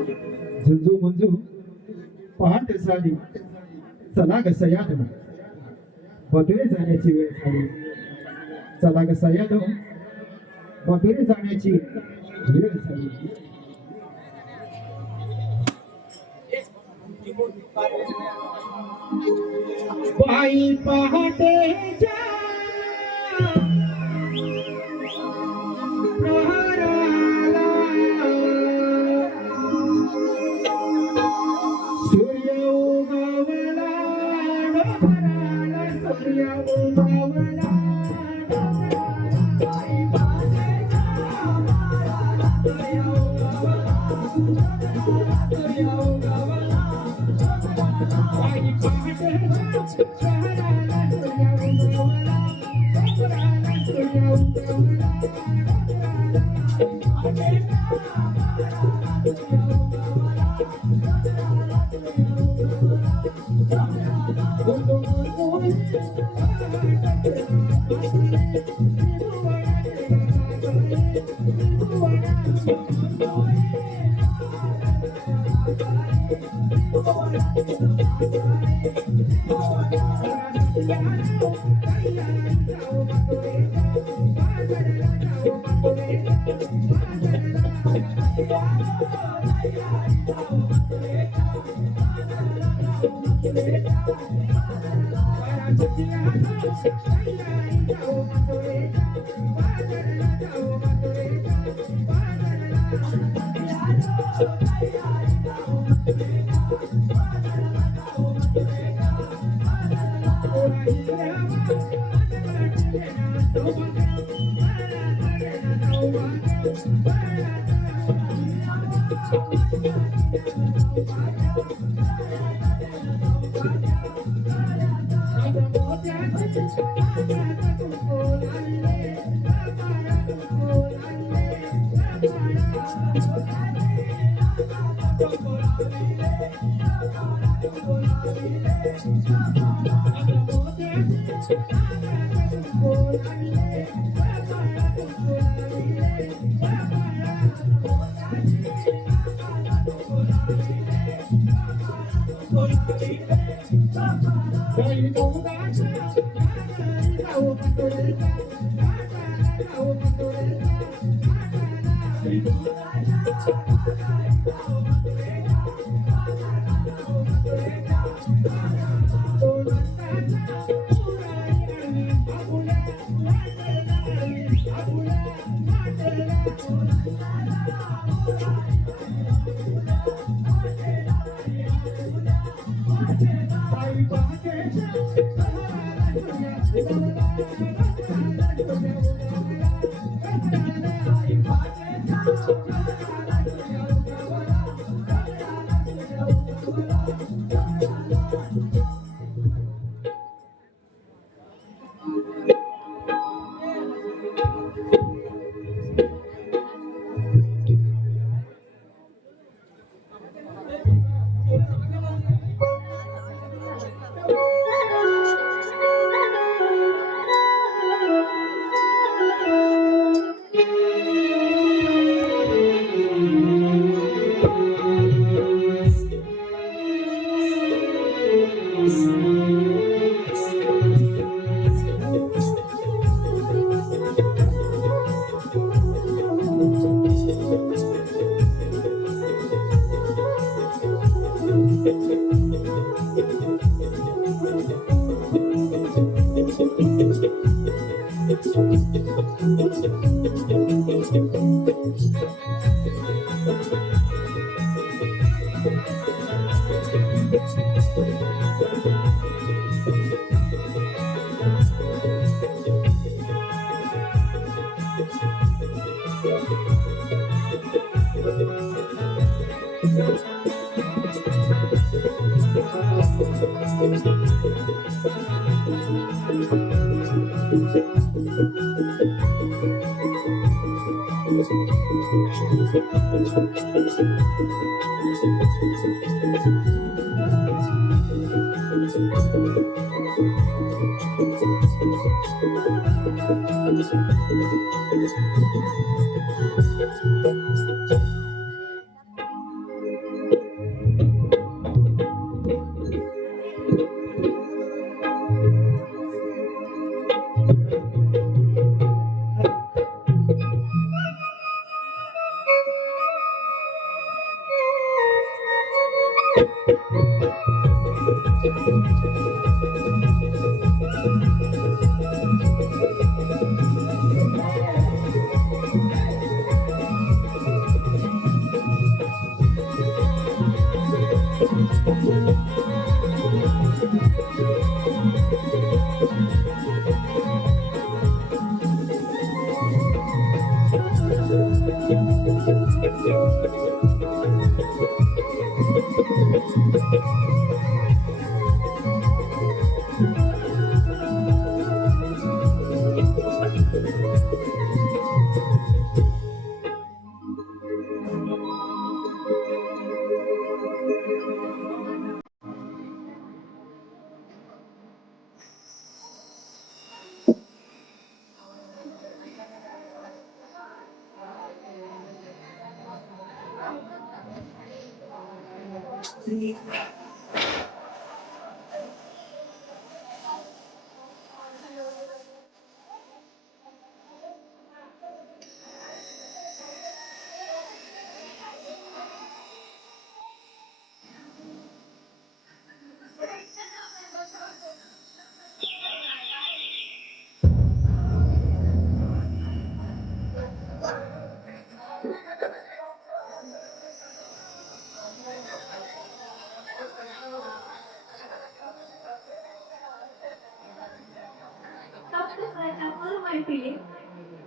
झुंजू मुंजू पहाट झाली, चला ग सयानो मधुरे जाण्याची वेळ झाली. चला ग सयानो मधुरे जाण्याची वेळ झाली. बाई पहाटेच्या प्रहराला सूर्य उगवला डोंगराला, सूर्य उगवला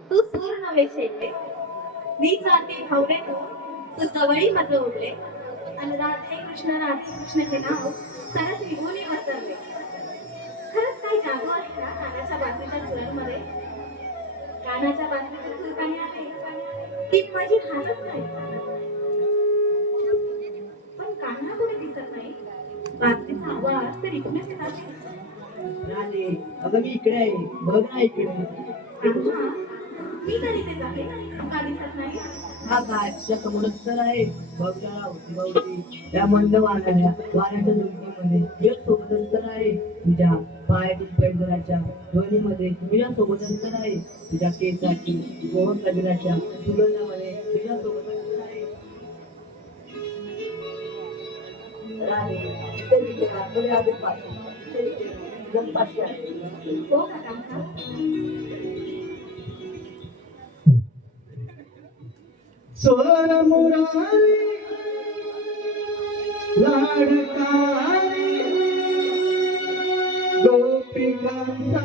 तू सूर नव्हे शेले मी जाते हवरे तू जवळी माझं उरले आणि राधे कृष्ण हे नाव सरस निघून वसरले. खरंच काही जादू आहे ना कानाच्या बाजूच्या सुरांमध्ये. कानाच्या बाजूच्या सूर काही आहे ती माझी हालत नाही, पण कान्हा कुठे दिसत नाही. बाजरीचा आवाज तर इथूनच येत आहे. राधे, अगं मी इकडे आहे, बघ ना इकडे. कान्हा, मी तर इथेच आहे, का दिसत नाही? हा गायच्या कमळस्थळ आहे, बघ ना अवतीभवती त्या मंद वाऱ्याच्या धुंदीमध्ये तुझ्या सोबतच तर आहे. तुझ्या पायातील पैंजणाच्या ध्वनीमध्ये तुझ्या सोबतच तर आहे. तुझ्या केसाची मोहन गजराच्या सुगंधामध्ये तुझ्या सोबतच तर आहे. राधे, इथे रात्री आधी पाहिजे हो का कान्हा? स्वर मुरारी लाडकारी गोपिकांसावरी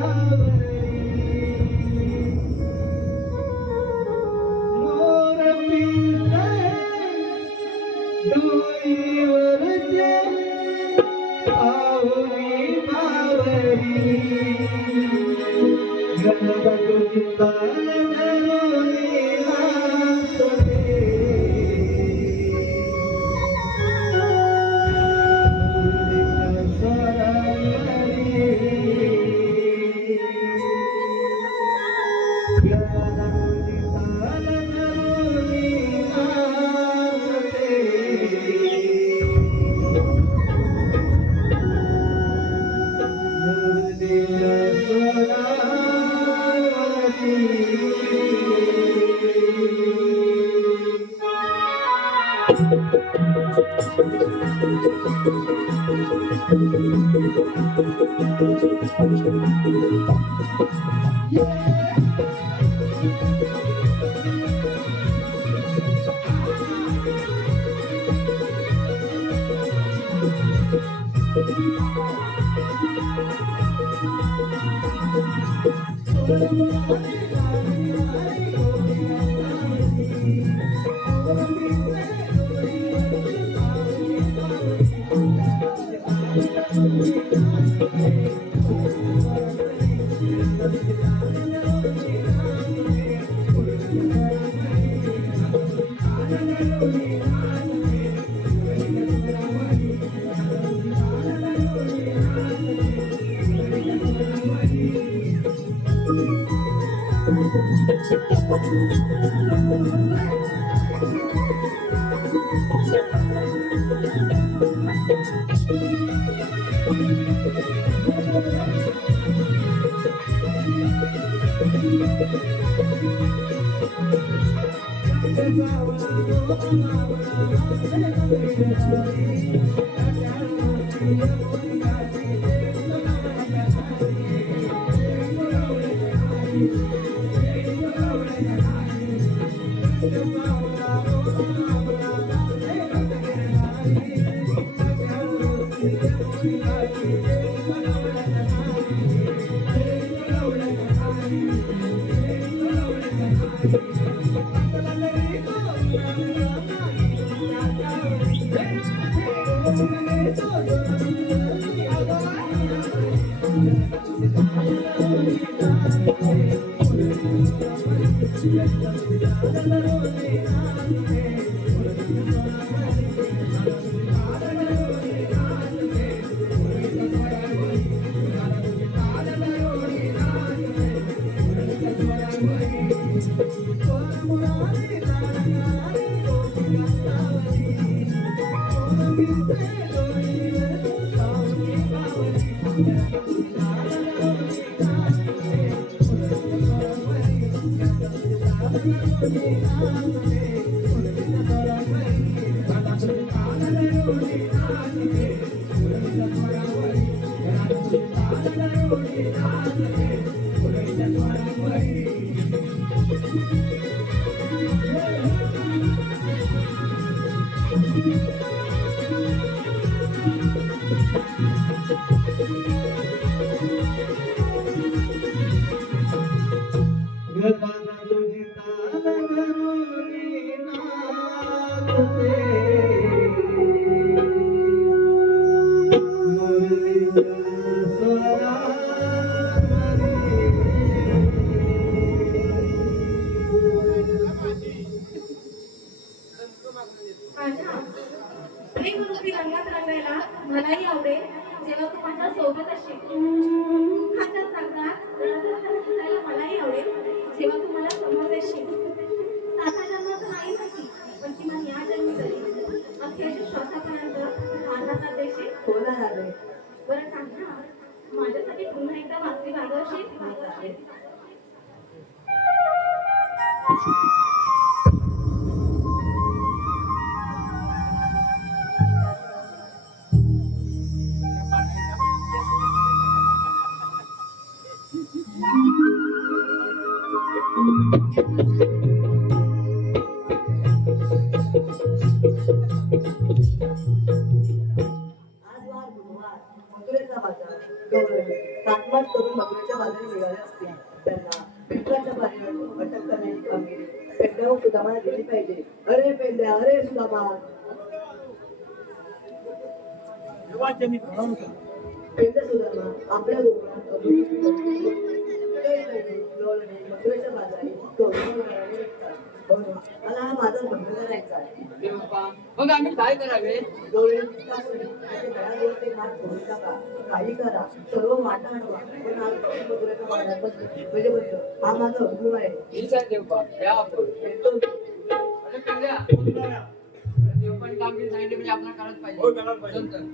मोर पिंजरे डोईवरचे पाहुणी बावरी गणपती ताल धरुणी नाचते. माझ्या प्रेमरूपी रंगात रंगायला मलाही आवडेल जेव्हा तू माझ्या सोबत असशील. दुःखाच्या सागरात रडत दिसायला मलाही आवडेल जेव्हा तू मला समोर येशील. साता जन्माचं नाही माहिती पण किमान या जन्मी तरी अखेरच्या श्वासापर्यंत आनंदात देशील. बरं सांग ना, माझ्यासाठी पुन्हा एकदा वाचली गाजवशील. मथुरेचा बाजार गौरव काटमाट करून मथुरेच्या बाजारी मिळाले असतील. त्यांना पिंपळाच्या बाहेर अटक करण्याची कामगिरी पेंड्यावर सुदामाला दिली पाहिजे. अरे पेंड्या, अरे सुदामा. पेंड्या सुदामा आपल्या गोकुळात मथुरेच्या बाजारी गौरव मिळाले असतात. मला हा माझा बंद करायचा आहे. मग आम्ही काय करावे? काही करा, सर्व वाटा आणवा, पण आज म्हणजे हा माझा अनुभव आहे. ठीक आहे देवपा, या आपण. येतो. अरे पेंड्या, अरे देवपाने कामगिरी सांगितली म्हणजे आपल्याला करायला पाहिजे. चल, चल.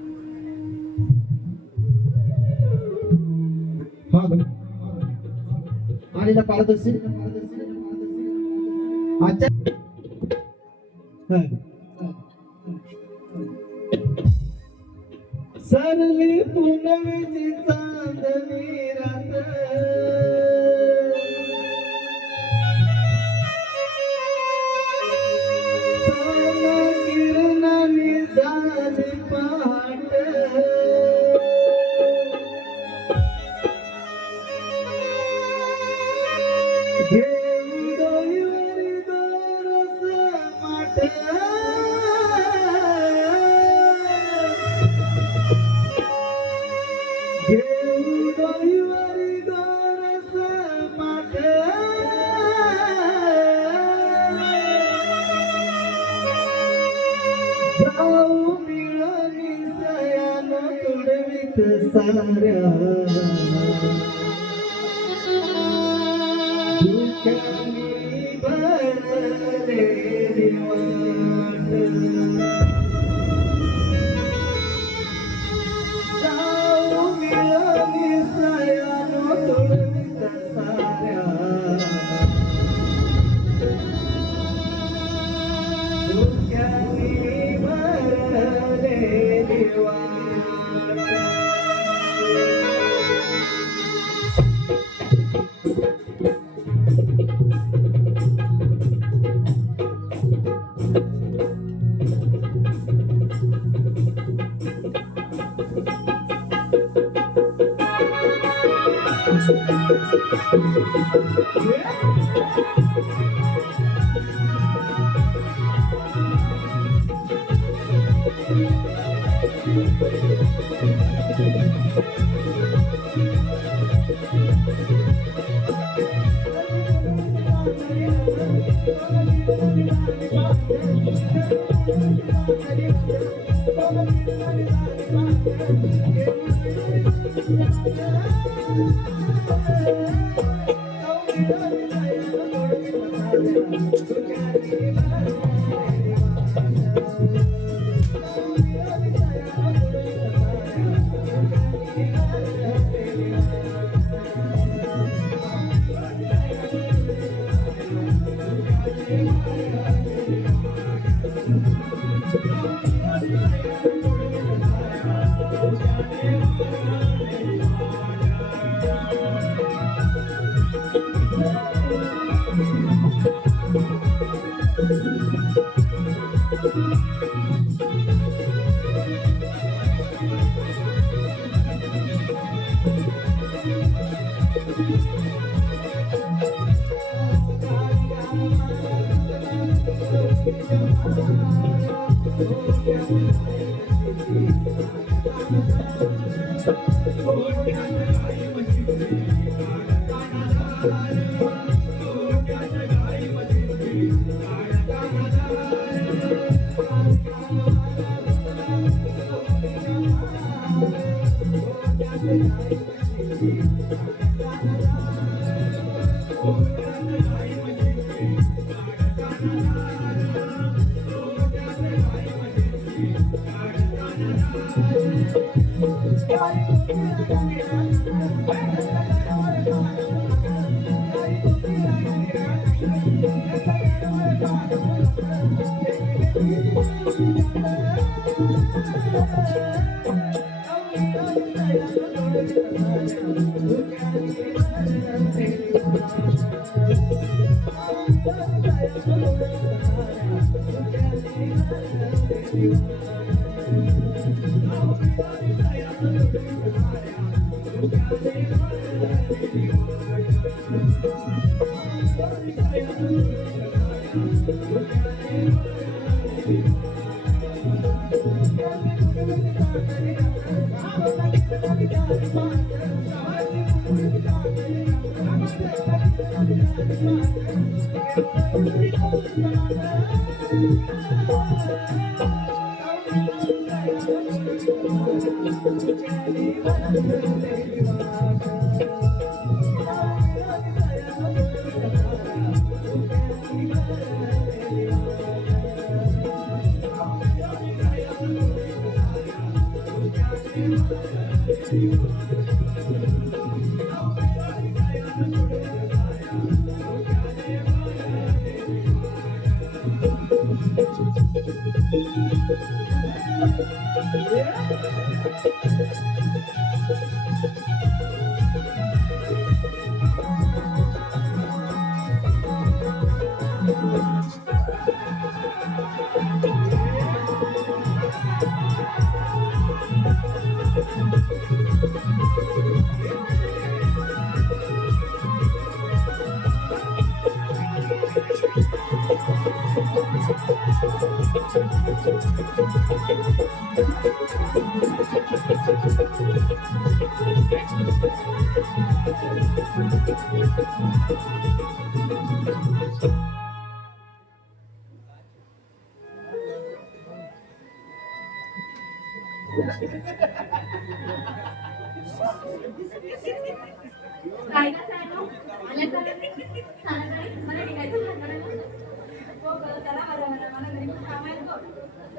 पाणीला पारदर्शी आजच्या सरली पुनवेची चांदणी रात किरणाने झाली पहाट साऱ्या दुःखानी भरलेली वाट जाऊ मिळाली सयानो तुडवीत साऱ्या काय का सांगू आल्या सांगा मला निघायचं हो चला मला घरी खूप काम आहे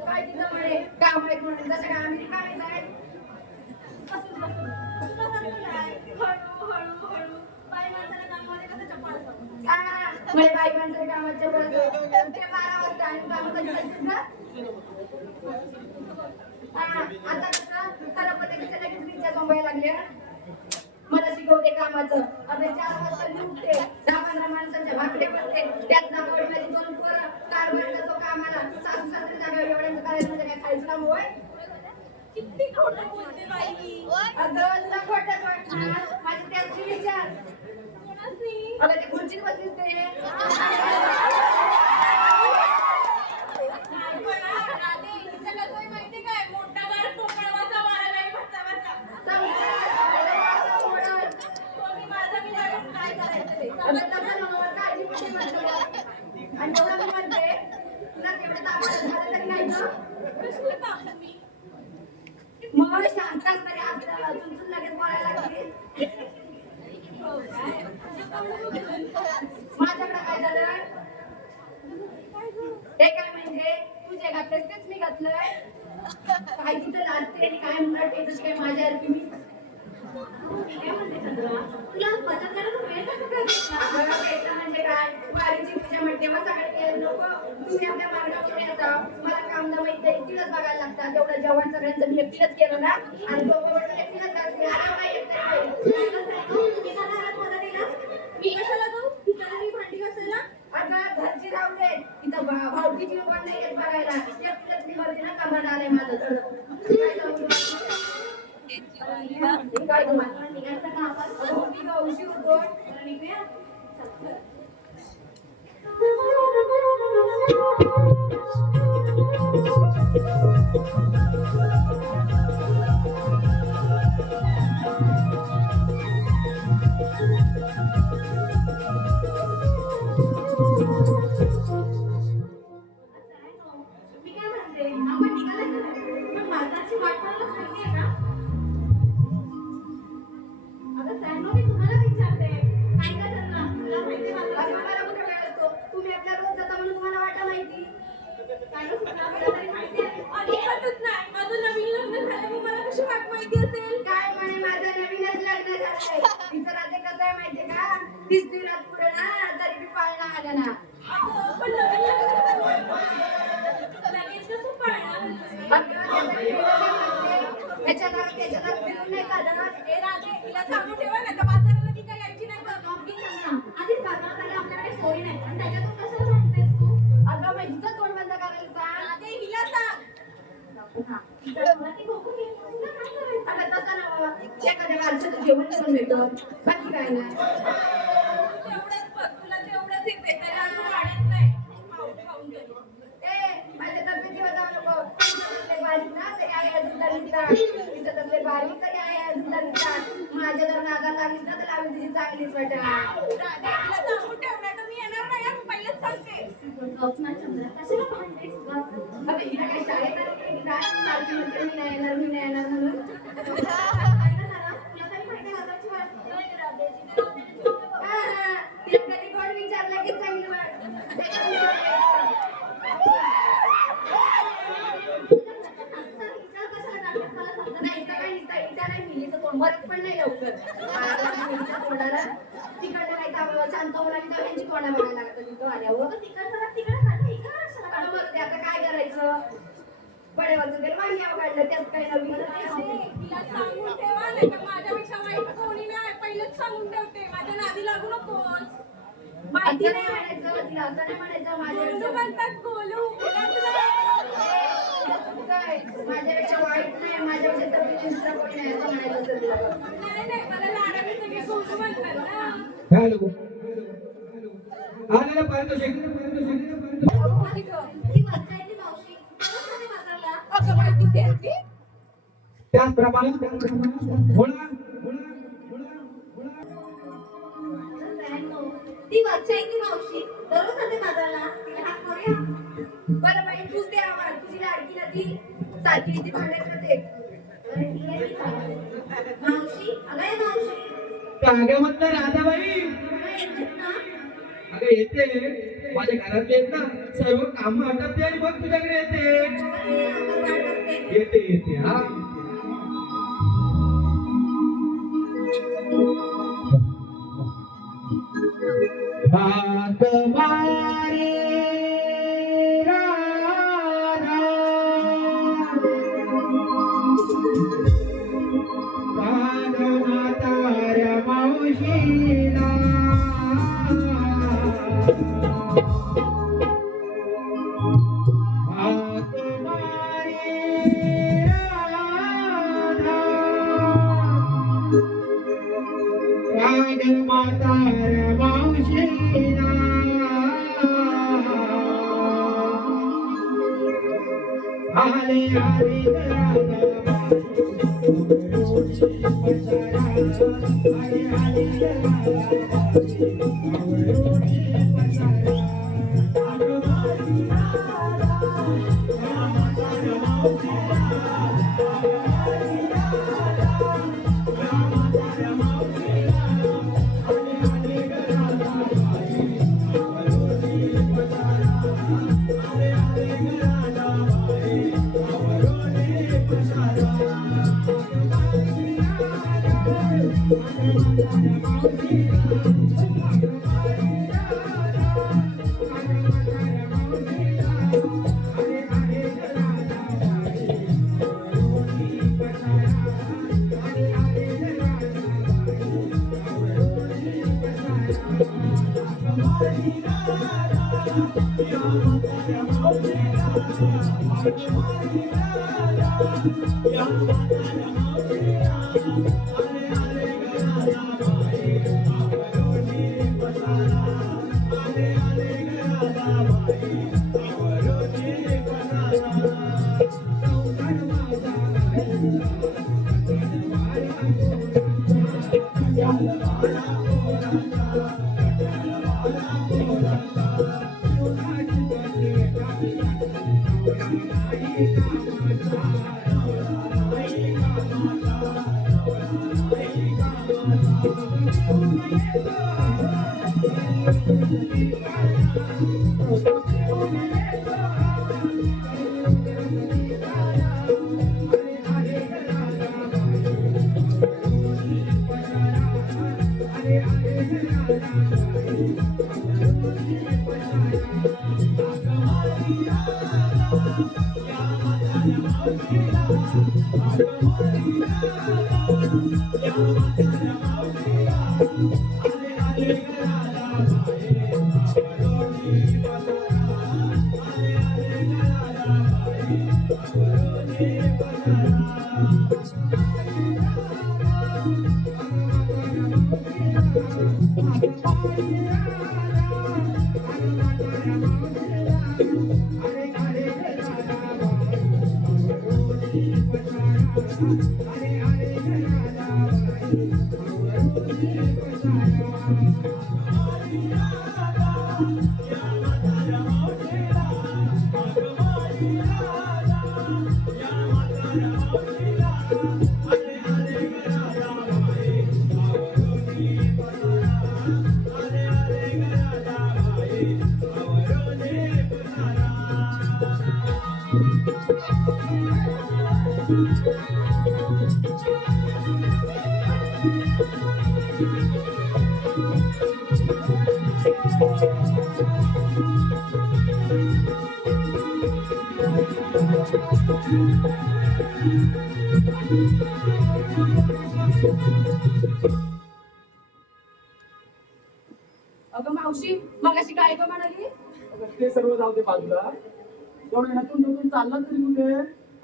काय तिथं म्हणे काम आहे म्हणून जसं काय आम्ही काय जाय हळू बाई माणसाला कामामध्ये कसं चप्पल असतं बाई माणसाला कामाच्या वेळेस ते 12 वाजता आणि काम कधी करतेस ना आता कसं तरपतीच्या लगेच रिक्षा सोंगायला लागल्या मला शिकवते कामाचं आता 4 वाजता मी उठते 10-15 माणसाच्या भाकऱ्या करते त्यात नागवडी माझी 2 पोरं कारभारला तो कामाला सासू सासरे जागा एवढ्यांचं करायचं म्हणजे काय खायचं काम होय किती खोटं बोलते बाई अगं खोटं वाटणार माझी त्याची विचार नाही. अगं ते खुर्चीत बसलीस ते काय पण हा, राधे, इथं कसं आहे माहिती काय? मोठा वार पोकळवाचा वारा नाही भाचा. कोणी माझा बिघाडून काय करायचं ते? अगं तसं नव्हतं, काळजी किती म्हणतो. आणि तेवढं मी म्हणते तुला तेवढं तापायला झालं तरी नाही ना कसलं काम तुम्ही? मग शांत असणारी आपल्याला चुनचुन लगेच बोलायला लागली हो काय? माझ्याकडे काय झालं ते काय म्हणजे तू जे घातलंस तेच मी घातलंय काय तिथं लाजते आणि काय मुलं टेचच काय माझ्या तुम्ही मी काय म्हणते चंद्रा? तुला बचत करायला वेळ कसं काय भेटला? बरं भेटलं म्हणजे काय वारीची पूजा म्हणते मग सगळे लोक तुम्ही आपल्या मार्गावर येता मला काम माहिती एकटीलाच बघायला लागतात तेवढं जेवण सगळ्यांचं मी एकटीलाच केलं ना आणि लोक एकटीलाच घातली आराम नाही येत नाही तुम्ही मला घरात मदतीला? मी कशाला जाऊ? तिथं मी भांडी घासायला? अगं घरची राहू दे इथं भावकीची कोण नाही येत बघायला एकटीलाच मी वरती ना कमाल आलंय माझं तर काय सांगू तुला? काय तुम्हाला निघायचं का आपण? अगं, मी का उशीर होतो बरं, निघूया? चल. मी काय म्हणते, आपण निघायचं नाही. पण बाजारची वाट पाहायला माहिती आहे का? अगं सॅनो, मी तुम्हाला विचारते. काय का चंद्रा? तुला माहिती आहे अगं, बाजारची मला कुठं वेळ असतो तुम्ही आपल्या रोज जाता म्हणून तुम्हाला वाटा माहिती काय गं सुद्धा आपल्याला तरी माहिती आहे? अजिबातच नाही. माझं नवीन लग्न झालं, मग मला कशी वाट माहिती असेल? काय म्हणे माझं नवीनच लग्न झालंय तिचं राहते कसं आहे माहितीये का तीच दिवसात पुढे ना तरी मी पाळणा आल्या ना अगं, पण नवीन लग्न लगेच कसं पाळणार म्हणजे? त्याच्या दारात फिरून नाही का ए राजे, तिला सांगून ठेवा ना, तर बाजाराला ती काही यायची नाही बरं. मग मी सांगणार. आधीच बाजारात आले, आपल्याकडे सोय नाही. आणि त्याच्यातून कशाला सांगतेस तू? अगं मग हिचं तोंड बंद करायला सांग राजे, हिला सांग. हा. तिचं मला ती बघून घे. तुला काय करायचं? अगं तसं ना बाबा एखाद्या माणसाचं जेवण पण भेटतं बाकी काय नाही तेवढंच बघ, तुला तेवढंच येते. त्याला अजून वाढत नाही. खाऊन घे. माझ्या तब्येतीवर जाऊ नको तसले बारीक ना तरी आई अजून तर निघतात तिचं तसले बारीक तरी आई अजून तर निघतात माझ्या जर नागाला लागलीस ना तर लावून तिची चांगलीच वाटत राजे, तिला सांगून ठेव, नाही तर मी येणार नाही. मी पहिलेच सांगते. गप्प ना चंद्रा, कशाला भांडतेस गं? अगं हिला काय शाळेत आली की काय सारखी म्हणते मी नाही येणार म्हणून तुला तरी माहिती आहे हाताची वाट नाही राजाची. तिला कधी कोण विचारलं की चांगली वाट नाही इथं काय निघता इथं नाही मिलीचं तोंड भरत पण नाही लवकर मिलीच्या तोंडाला तिकडे नाही का शांत मुलांनी तर त्यांची तोंडा बघायला लागतं तिथं आल्यावर बरोबर ते आता काय करायचं बडेवरचं ते वांग्यावर काढलं त्यात काय नवीन तिला सांगून ठेवा, नाही तर माझ्यापेक्षा वाईट कोणी नाही. पहिलेच सांगून ठेवते, माझ्या नादी लागू नकोस. माहिती असं नाही नाही. म्हणायचं तिला असं नाही म्हणायचं गोलू माझ्यापेक्षा म्हणतात, गोलू. माझ्यापेक्षा वाईट नाही माझ्यापेक्षा तर मी दुसरा कोणी नाही असं म्हणायचं असेल तिला नाही नाही, मला लाडाने सगळे गोलू म्हणतात ना. हॅलो आलेला पारितोषिक ती वरच्या येते मावशी. बरं झालं बाजारला. अगं माहिती द्यायची त्याचप्रमाणे बोला ती वरच्या येते मावशी. दररोज जाते बाजारला. तिला हात करूया. बरं बाई तूच दे आवाज तुझी लाडकी ना ती सारखी ती भांडत राहते बरं, ठीक आहे, मी सांगते. मावशी, अगं ये मावशी. काय म्हणता राधाबाई तुला येतेस ना? अगं येते माझ्या घरातले आहेत ना सर्व कामं आटपते आणि मग तुझ्याकडे येते बरं, ये लवकर वाट बघते. येते हा हात मारे राधा कान म्हाताऱ्या मावशीला हात मारे राधा कान म्हाताऱ्या अगं मावशी मगाशी काय ग म्हणाली? आता ते सर्व जाऊ दे बाजूला. तेवढं नटून चालला तरी कुठे?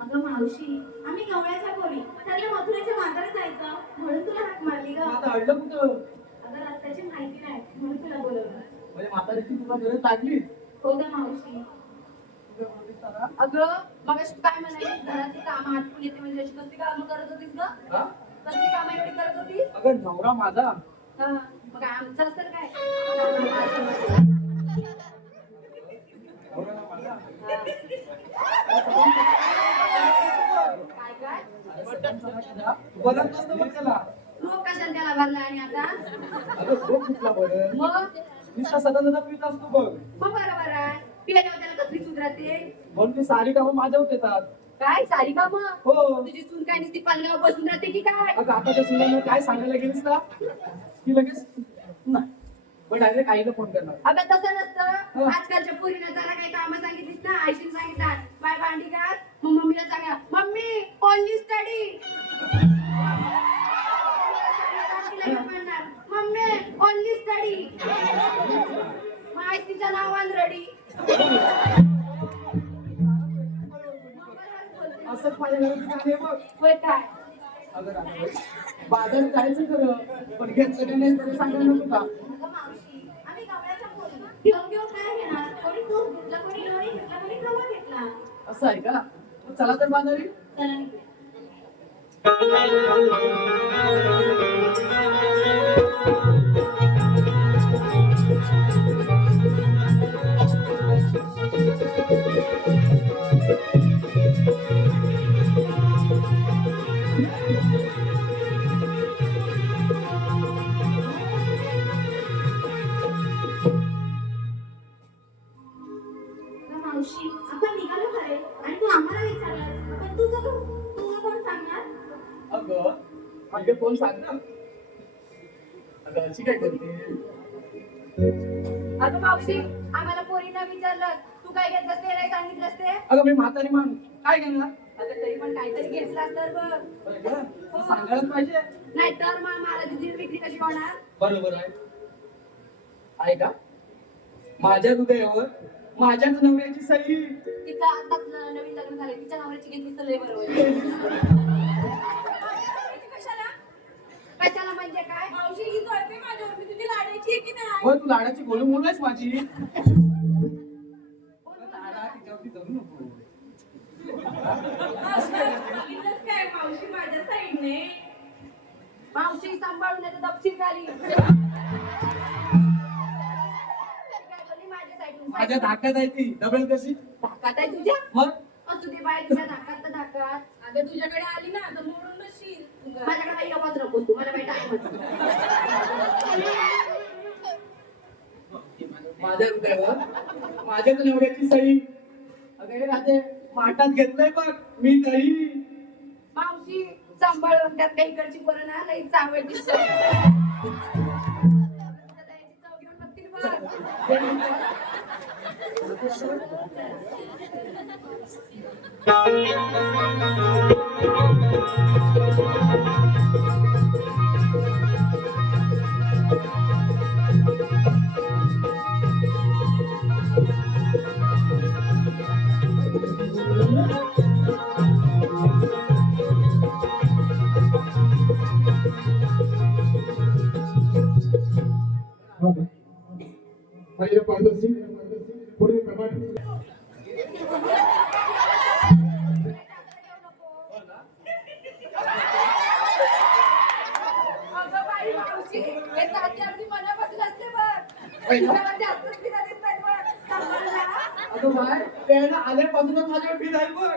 अगं मावशी आम्ही गवळ्याच्या पोरी ठरलं मथुरेच्या बाजारात जायचं म्हणून तुला हाक मारली ग. आता अडलं कुठं? अगं रस्त्याची माहिती नाही म्हणून तुला बोलवलं. म्हणजे म्हातारीची तुला गरज लागली. हो ग मावशी. अगं मगाशी काय म्हणाली? घरातली कामं आटपून येते म्हणजे अशी कसली कामं करत होतीस ग? हा? कसली कामं एवढी करत होतीस? अगं नवरा माझा. हा, मग आमचं असेल काय? नवरा माझा. काय काय? बदल नसतं मग त्याला. मग कशाला त्याला भरला आणि आता? अगं झोप कुठला बरं? मग नुसता सदा पित असतो बघ. मग बरोबर आहे. पिल्यावर त्याला कसली सुधरते? म्हणून ती सारी कामं माझ्यावर येतात. काय सारी कामं? हो. तुझी सून काय नुसती पलंगावर बसून राहते की काय? अगं आताच्या सुनानं काय सांगायला गेलीस ना की लगेच नाही पण डायरेक्ट आईला फोन करणार. अगं तसं नसतं. हो. आजकालच्या पोरीनं जरा काही कामं सांगितलीस ना, आईशीने सांगितलं बाय भांडी घाल, मग मम्मीला सांगा mummy only study. Mummy only study. मग आई तिच्या नावान रडी. असं माझ्या घरात आहे बघ. होय काय? अगं रात्री बाजारात जायचं खरं पण घेतलं का नाही तरी सांगायला नको का? अगं मावशी आम्ही गवळ्याच्या पोरी घेऊन काय घेणार? कोणी तूप घेतला कोणी लोणी घेतला कोणी खवा घेतला. असं आहे का? चला तर बाजारी. चला निघूया. अगं मावशी, आपण निघालो खरे आणि तू आम्हाला विचारलं पण तुझं कोण सांगणार? अगं म्हणजे कोण सांगणार? अगं अशी काय करते? अगं मावशी आम्हाला पोरींना विचारलं तू काय घेतलंस ते नाही सांगितलंस ते. अगं मी म्हातारी माणूस काय घेणार? अगं तरी पण काहीतरी घेतलास तर बघ. अगं, तू सांगायलाच पाहिजे. नाही तर मग महाराजांची विक्री कशी होणार? बरोबर आहे का? माझ्या हृदयावर माझ्याच नवऱ्याची सही. तिचं आताच नवीन लग्न झाले तिच्या नवऱ्याची घेतली तर लय बरोबर. कशाला कशाला म्हणजे काय? मावशी ही कळते माझ्यावर मी तुझी लाडायची की नाही? हो तू लाडाची गोळी मुलं आहेस माझी. लाडा तिच्यावरती जगू नको. काय मावशी माझ्या साईडने मावशी सांभाळून येते तपशील खाली. माझ्या धाकात आहे ती डबल कशी धाकात आहे तुझ्या? मग असू दे बाय तुझ्या धाकात तर धाकात. अगं तुझ्याकडे आली ना तर मोडून बसशील. माझ्याकडे काही आवाज नको तू मला काही टाइम. माझ्या हृदयावर माझ्याच नवऱ्याची सही. अगं हे राहते माठात घेतलंय बघ मी दही. मावशी सांभाळून त्यात काही इकडची पोरं ना नाही चांगलं दिसत. चव घेऊन बघतील बघ. आणि या पारदर्शी पुढे प्रमाण अगं बाई मावशी हे ताती अगदी मनापासून असते बघ. तुला जास्तच फिरा देत नाही बघ. सांभाळ ना. अगं बाय त्याला आल्यापासूनच माझ्यावर फी जाईल बघ.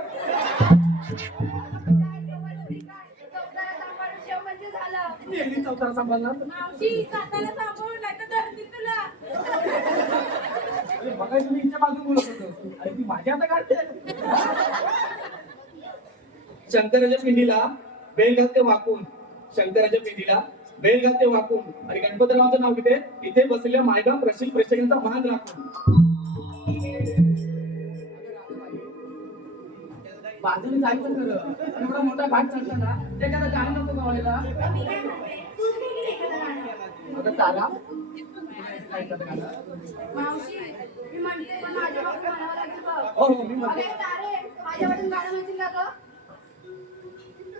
म्हणजे झालं. नेहमी चौथरा सांभाळणार. मावशी जाताना सांभाळून नाही तर धरतील तुला. अरे बघायचं मी हिच्या बाजून बोलत होतो आणि ती माझ्या आता काढते. शंकराच्या पिंडीला बेल घालते वाकून. शंकराच्या पिंडीला बेल घालते वाकून आणि गणपतरावांचं नाव घेते इथे बसलेल्या मायगाव प्रशिक प्रेक्षकांचा मान राखून. बाजूने जायचं खरं एवढा मोठा घाट चढला ना एखादा गाणं नको गावायला. मी काय म्हणते, तू देखील एखादं गाणं. अगं चाला एखादं गाणं. मावशी मी म्हणते पण माझ्या बाबतीत म्हणावं लागेल बघ. हो हो मी म्हणते. अरे तारे माझ्या वाटून गाणं म्हणतील का गं?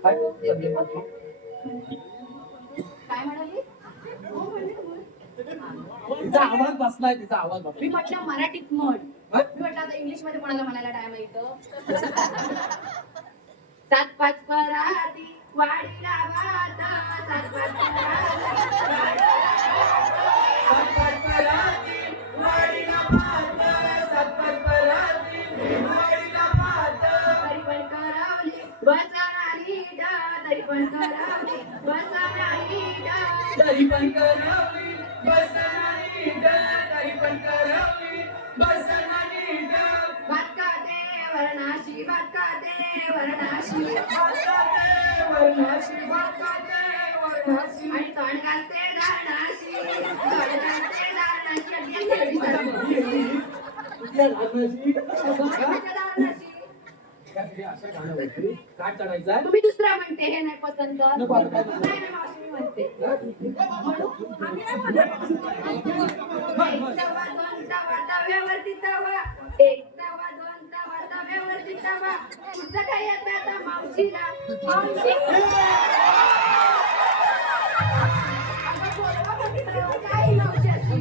काय सगळे बाजू. काय म्हणाली? हो म्हणते बोल. तिचा आवाज बसलाय तिचा आवाज बसला. मी म्हटलं मराठीत म्हण. काय? मी म्हटलं आता इंग्लिश मध्ये कोणाला म्हणायला टाइम येतो. 7-5 पराती वाडीला भात 7-5 तरी पण करावली बसणारी डा तरी पण करावली बसणारी डा. तरी पण करवली बसणारी डग, तरी पण करवली बसणारी डग. भात खाते वरणाशी भात खाते वरणाशी वर्णाशी बाकाते वर्णाशी. आणि तोंड घालते दाणाशी तोंड घालते दाणाशी अगदी खेळी चालली. कुठल्या लहानाशी? माझ्या दाणाशी. अशा गाण्यावरती काय चढायचंय? तुम्ही दुसरा म्हणते हे नाही पसंत. नको आता काय म्हणू? नाही नाही मावशी मी म्हणते. म्हणू? आम्ही नाही म्हणत. एक तवा दोन तवा तव्यावरती तवा एक तवा दोन तवा तव्यावरती तवा. पुढचं काय येतं आता मावशीला मावशी. अगं बोलवा बघितलं काय मावशी अशी.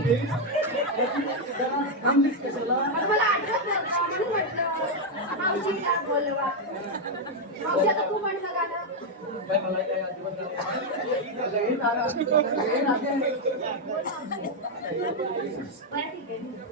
थांबलीस कशाला? अगं मला आठवत नव्हतं म्हणून म्हटलं मावशी पहिला बोलवा मावशी आता तू म्हणलं गाणं बाई, मला काही अजिबात नाही. बरं ठीक आहे.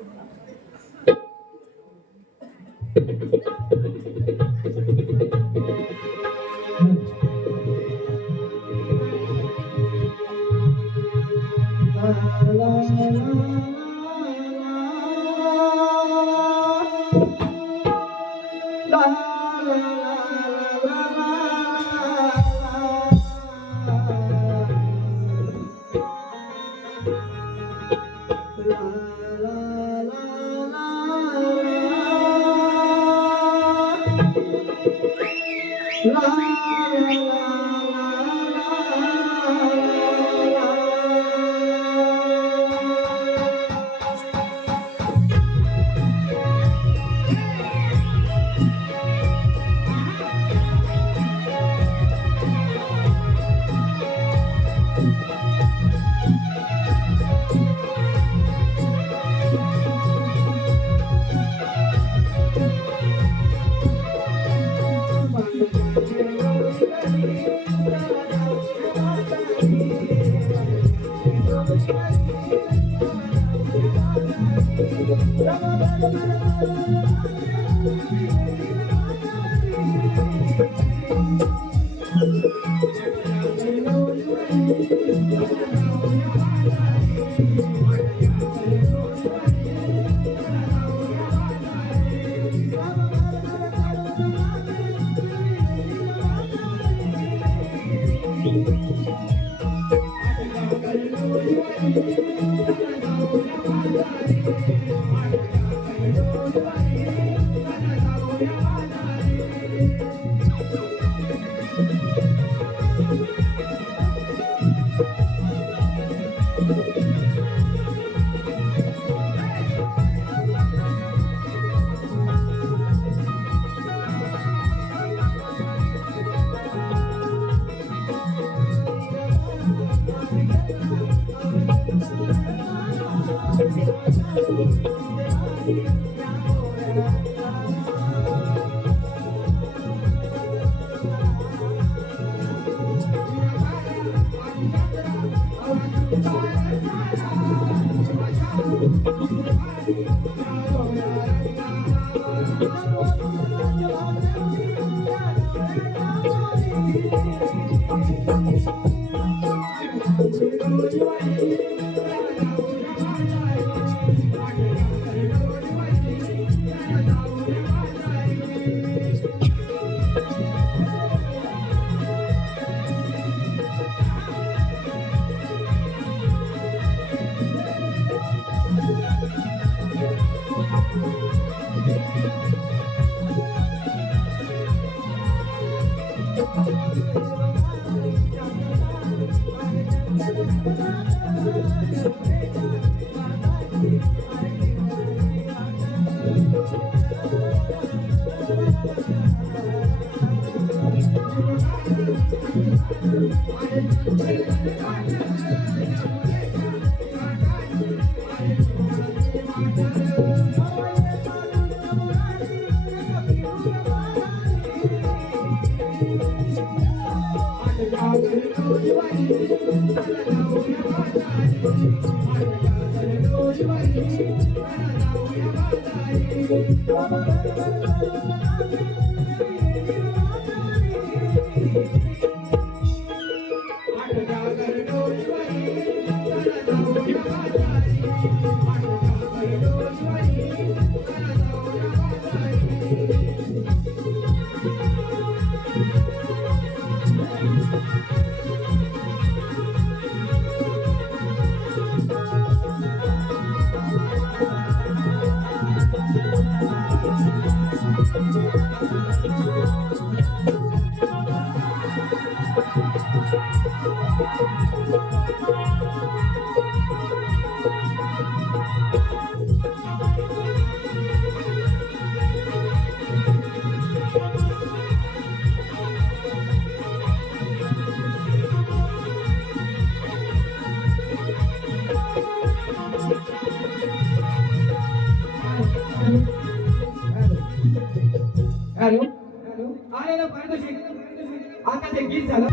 आता ते गीत झालं.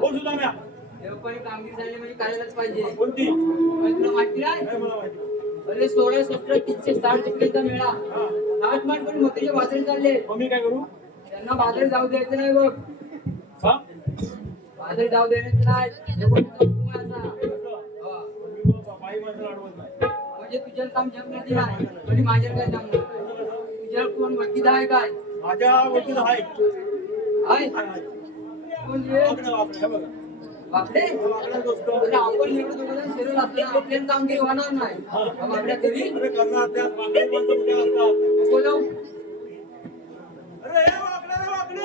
हो सुद्धा म्या. देवपाळी कामगिरी झाली म्हणजे करायलाच पाहिजे. कोणती? तुला माहिती नाही? काय मला माहिती. अरे 16 सप्टेंबर 360 चिकलीचा मेळा. ताजमान पण मोठे वादळ चालले. मग मी काय करू? त्यांना वादळ जाऊ द्यायचं नाही बघ. हा? वादळ जाऊ द्यायचं नाही. हे कोणता हुकूम आहे असा? हा. मी बाई माणसाला अडवत नाही. म्हणजे तुझ्या काम जमणार नाही आणि माझ्या काय जमणार तुझ्या कोण वकील आहे काय? माझ्या वकील आहे. आहे? कोण रे? वाकडं, वाकडं. हे बघा. बापरे? वाकडं दोस्त. अरे आपण एवढं दोघं शरीर असलं आपल्याला कामगिरी होणार नाही. आपल्या घरी अरे करणार त्यात वाकडे माणसं उद्या असतात. बोलव. अरे हे वाकडं रे वाकडं.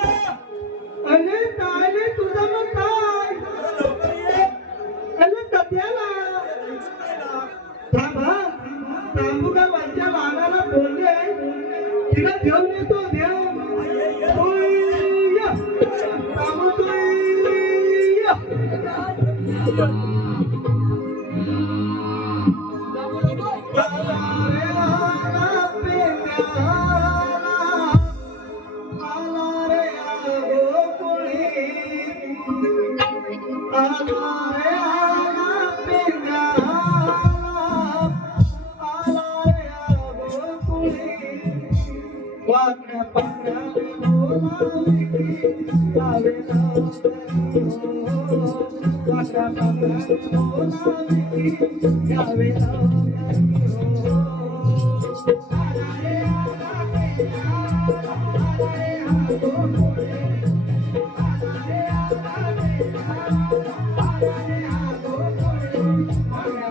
अरे काय रे तुझं मग काय? अरे लवकर ये. अरे कथ्याला थांबा थांबू का वरच्या वाहनाला बोलले तिला घेऊन येतो देव वाकड्या पाकड्याने बोलावी गावे वाकड्या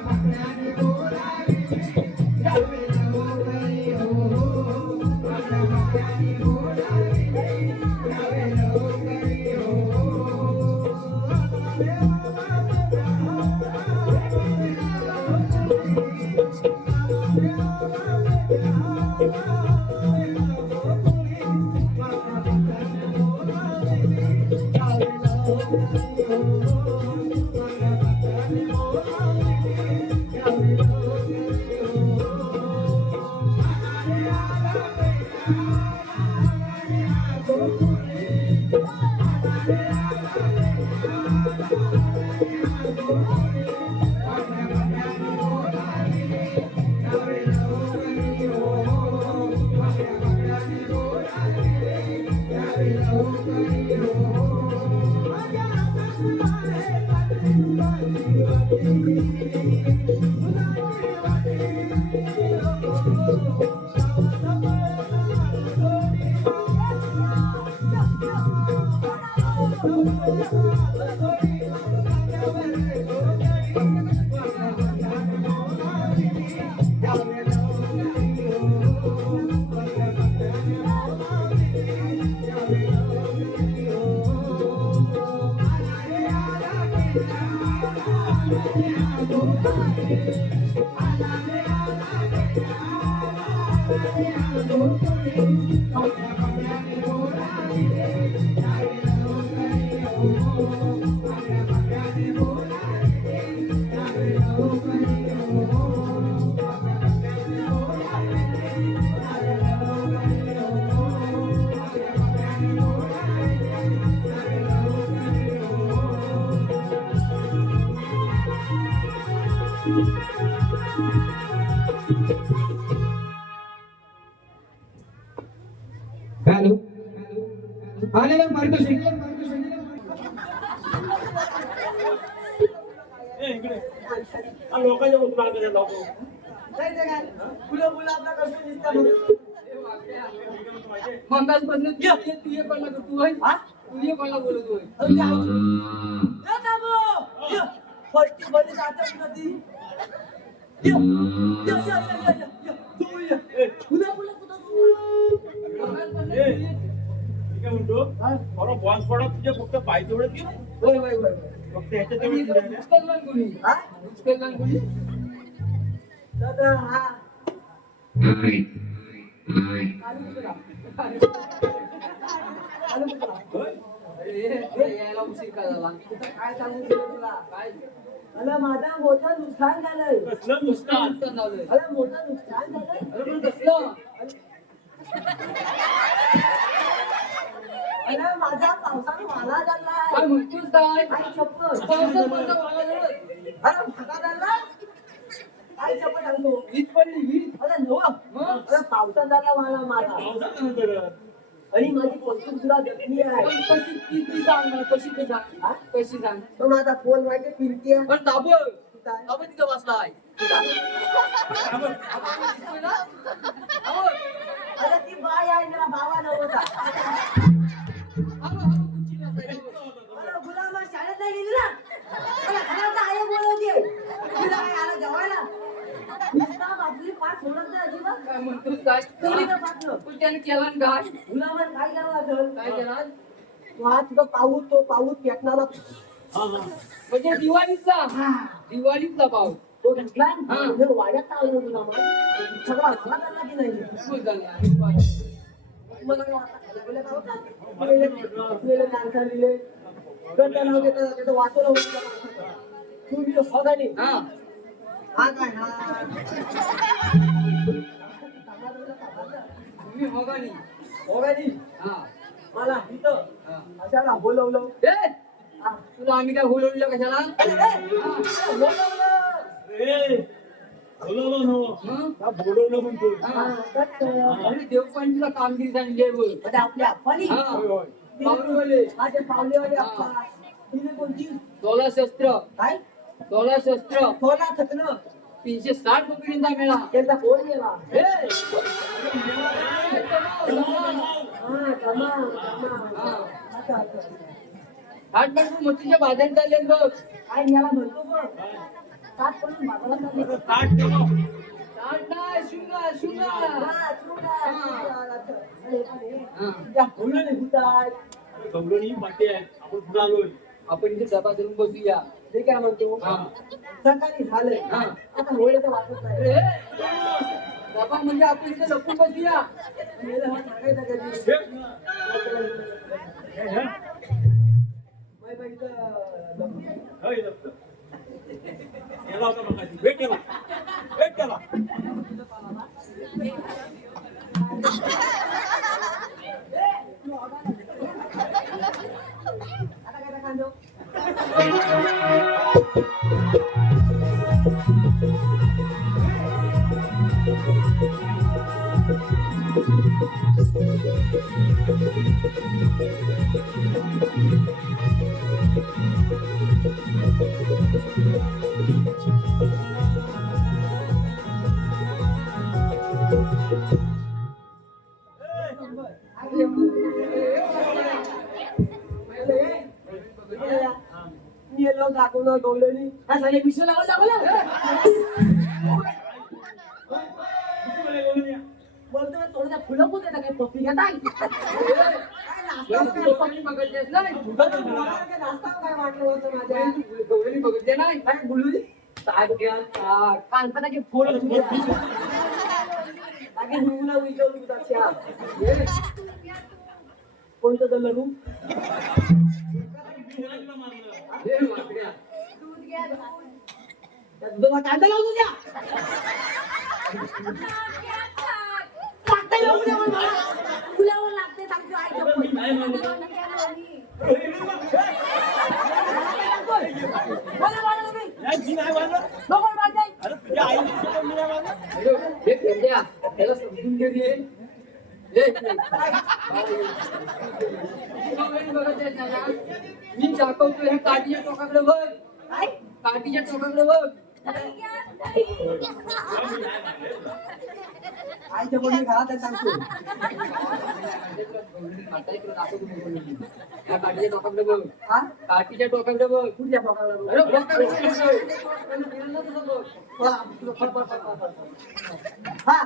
पाकड्याने बोलावी गावे हॅलो आलेला मार्गदर्शक लोकांच्या मागे लावतो मंगाल बदलत तू ये कोणाला तू आहे तू ये कोणाला बोलतोय काय म्हणतो बरं बॉन्स पडा तुझ्या फक्त पाय तेवढंच घे होय होय होय फक्त ह्याच्या तेवढंच उचलला कोणी उचलला कोणी यायला उशीर का झाला काय सांगू तुला काय अरे माझा मोठं नुकसान झालंय कसलं नुसतं झालंय अरे मोठं नुकसान झालंय अरे पण कसलं अरे माझा पावसाने वाला काय झालाय म्हणतोस काय आई शपथ पावसात माझा वाला झाला. अरे भागा झाला आई शपथ सांगतो वीज पडली वीज अरे नो अरे पावसात झाला वाला माझा पावसात नंतर आणि माझी पत्नी तुला जखमी आहे पण कशी ती सांग ना कशी ते सांग हा? कशी सांग तो माझा फोन माहिती फिरती आहे पण दाबळ दाबळ तिथं बसलाय अरे ती बाय आहे मेरा भावा नव्हता अरे गुलाम शाळेत नाही गेली ना मला घरात आई बोलवते तुला काय आला जेवायला नुसता बाजूला पाठ सोडत नाही अजिबात काय म्हणतोस काय चोरीनं पाठलं. पण त्याने केला ना काय गुलामान काय करावं लागल काय केला तो हा तुझा पाऊस पेटणारा म्हणजे दिवाळीतला पाऊस तो घेतला हा. वाड्यात चाललो गुलामान सगळा मला झाला की नाही फुल झाला मला काय वाटलं, बोलले काय होतं? आपल्याला माणसं दिले तर त्याला त्याचं वाचवलं होतं तुम्ही हगाने हा हा काय हा तुम्ही होगानी हगाने हा मला इथं हा. अशाला बोलवलं ए तुला आम्ही काय बोलवलं कशाला बोलवलं बोलवलं मग? बोलवलं म्हणतो हा. म्हणजे आणि देवपांडीला कामगिरी सांगितली आहे बोल आपल्या अप्पानी हा. पावलेवाले. माझे पावलेवाले हा. अप्पा तिने कोणती सोळा शस्त्र काय 16 शस्त्र थोडा खतनं 360 पकडींचा मेळा त्यांचा फोन गेला ए! हा कमा हा. अच्छा अच्छा हात पकडून मच्छीच्या बाजार चालले बघ काय याला म्हणतो बघ सात पडून बाजारात चालले. ताट ठेवा. ताट नाही शुंगा शुंगा हा, चुका, चुका, अच्छा. अरे, अरे. हा. त्या फुलं निघतात. गवळणी ही पाठी आहे आपण पुढे आलोय आपण इथे डबा धरून बसूया ते काय म्हणतो हा. सकाळी झालंय हा. आता होळीचं वाटत नाही अरे डबा म्हणजे आपण इथे लपून बसूया मेलं हा सांगायचं कधी हे, हे. बाई, बाई, इथं हे दत्त. याला होता मगाशी. वेट केला वेट केला आता काय कांदो Thank you. मी येलो दाखवलं गवलेली हा साले पिशवी लावून बोलतो थोडं फुलं पण देता काय पप्पी घेता काय वाटलं होतं माझ्या गवलेली बघितले नाही काय बोलू कानपणाचे फोड कोणतं झालं रूम दूध घ्या दुधाला कांदा लावून द्या लागतंय लावून द्या मला. फुलावर लागते सांगतो आई मला मारलं तुम्ही. मी नाही मारलं. नको मारताय. अरे तुझ्या आईने पण मी नाही मारलं. त्याला समजून घे रे. मी दाखवतो ह्या काठीच्या टोकाकडे बघ काठीच्या टोकाकडे बघ आईच्या बोलणी घरात सांगतो ह्या काठीच्या टोकाकडे बघ हा काठीच्या टोकाकडे बघ कुठल्या प्रकारला अरे हा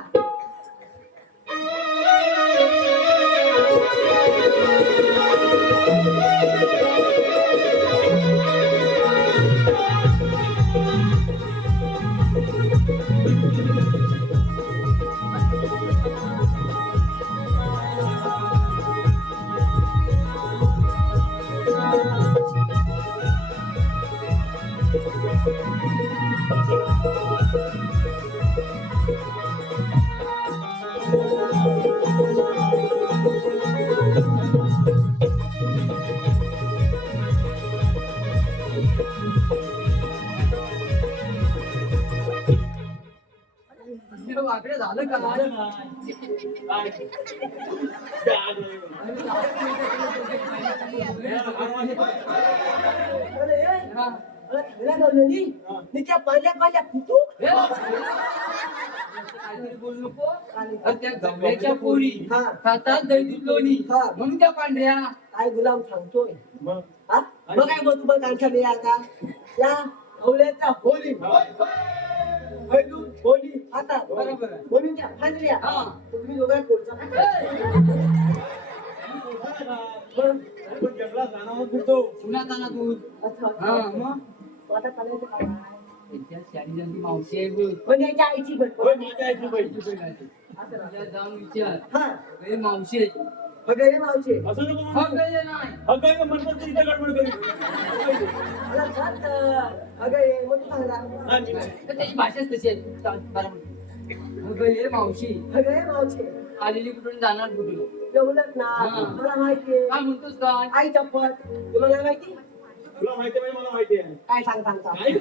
वाकडे झालं का झालं नाही. काय? त्या आधी. तिच्या पहिल्या पहिल्या फुटू काहीतरी बोलू नको अरे त्या गवळ्याच्या पोरी खातात दही दूध लोणी म्हणून त्या पांढऱ्या काय गुलाम सांगतोय मग हा मग काय बोलतो मग कांच्या बिया का या आवळ्याच्या होली हळदू होली हातात बरोबर आहे. म्हणून त्या फांदल्या हा. तुम्ही दोघांत बोलता पण जंगलात जाणार फिरतो. उन्हात आणा दूध अच्छा हा मग आता चालायचं काय त्यांच्या शाळेची मावशी आहे बघ पण याच्या आईची होय, भट माझ्या आईची बाई. तिला जाऊन विचार हा अरे मावशी आहे. वगैरे मावशे असं नको हा म्हणू. काही नाही हा काय म्हणतात ते इथे गडबड करी. मला जात अगं मग तू सांगा हा, ठीक आहे. तर त्याची भाषाच तशी आहे बरोबर मग हे मावशी वगैरे मावशे आलेली कुठून जाणार कुठून जेवलंच ना हा. मला माहितीये काय म्हणतोस काय आई चप्पल तुला नाही माहिती तुला माहिती आहे मला माहिती आहे. काय सांग काय?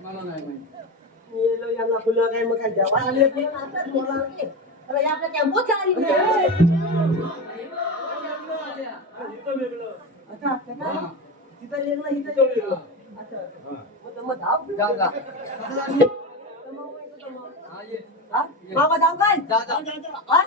मला नाही माहिती येलो यांना फुलं काय मग काय जेव्हा आले फुलं नाचतात बोला अरे या आपल्या टेम्पोत आली इथं वेगळं. अच्छा अच्छा का? हा. तिथं लिहिलं इथं इथं लिहिलं वेगळं. अच्छा अच्छा हा. मग धाव जा जा हा ये मामा जाऊ काय जा जा हा?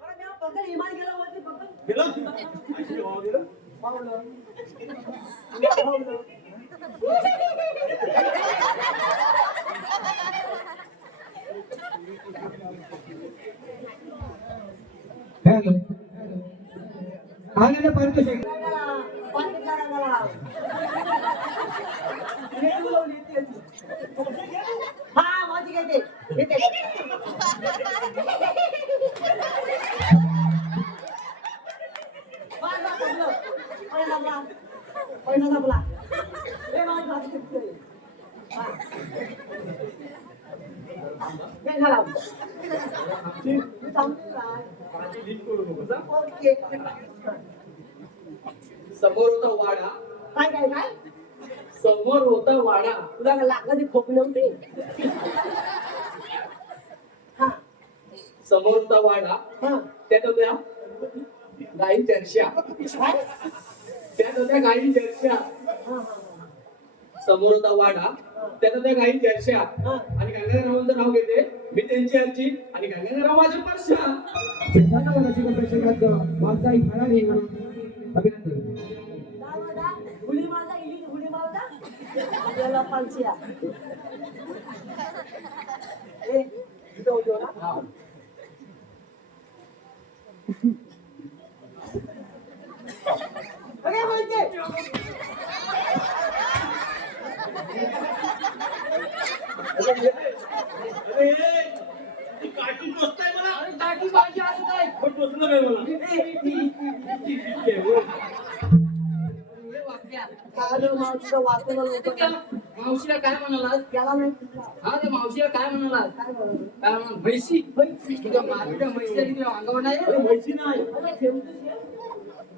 अरे मी पकड इमान गेला वरती पकड गेलं? अशी गावाला गेलं? पावलं पावलं हॅलो आलेलं पारितोषिक पाणी करा मला आवडतं. आमची तू थांबतो काय? माझी लीड करू नकोस हा. ओके. समोर होता वाडा, काय काय काय समोर होता वाडा, तुला लागलं ते खोकले होते. हा समोर होता वाडा, हा त्यात होत्या गाई जर्श्या, काय त्यात होत्या गाई जर्श्या. हा समोर होता वाडा, त्यात होत्या गाई जर्श्या. हा आणि गंगाधररावांचं नाव घेते मी, त्यांची आजी, आणि गंगाधरराव माझे परशा. प्रधान रसिक प्रेक्षकांचं माझा एक फरार हे म्हणून अभिनंदन. उडी मारला गेली उडी मारला आपल्याला पालसिया ए इथं होतो ना अरे बोलते अरे ती काठी टोचताय मला. अरे काठी पाहिजे असं काय पण टोचलं नाही मला. काल मावशीचं वाचलं होतं मावशीला काय म्हणाला त्याला नाही हा त्या मावशीला काय म्हणाला काय म्हणतो काय म्हणाला म्हैशी तुझ्या मातीच्या म्हैशी आली तुझ्या अंगावर नाही माहिती नाही. अरे ठेवतोस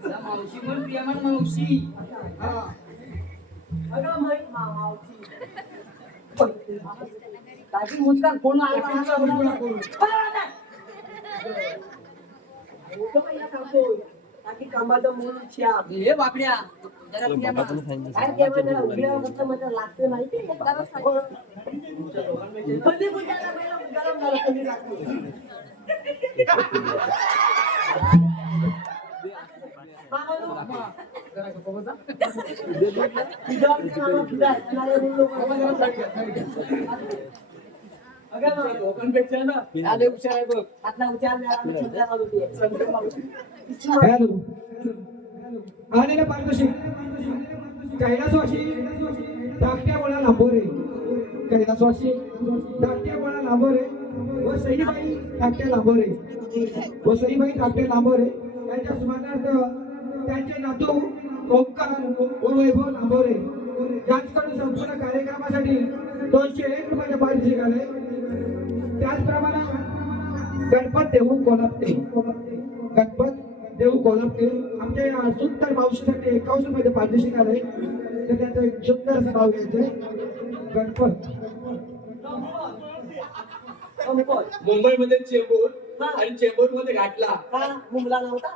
त्या मावशी म्हण प्रियमान मावशी हा अगं मावशी ताजी मुस्कान फोन आला ताकी कामाचं म्हणून छ्या हे बापड्या जरा प्रियमा काय केव्हा उघड्या फक्त मला लागते माहिती कधी बुजायला गरम झालं कधी लागते जरा गप्पा बसा. लोकांपेक्षा ना आले हुशार आहे बघ आतला उचार हॅलो आलेला पारितोषिक कैलासवासी धाकट्या वळा लांबोरे, कैलासवासी धाकट्या वळा लांबोरे व सईबाई धाकट्या लांबोरे व सईबाई धाकट्या लांबोरे यांच्या स्मरणार्थ त्यांचे नातू ओंकार व वैभव लांबोरे यांच्याकडून संपूर्ण कार्यक्रमासाठी 201 रुपयाचे पारितोषिक आले. त्याचप्रमाणे गणपत देऊ कोल्हापते, गणपत देऊ कोल्हापते आमच्या सुंदर मावशीसाठी 51 रुपयाचे पारितोषिक आले. तर त्याचं एक सुंदर असं नाव घ्यायचंय गणपत. मुंबईमध्ये चेंबूर आणि चेंबूर मध्ये घाटला. मुंगला नव्हता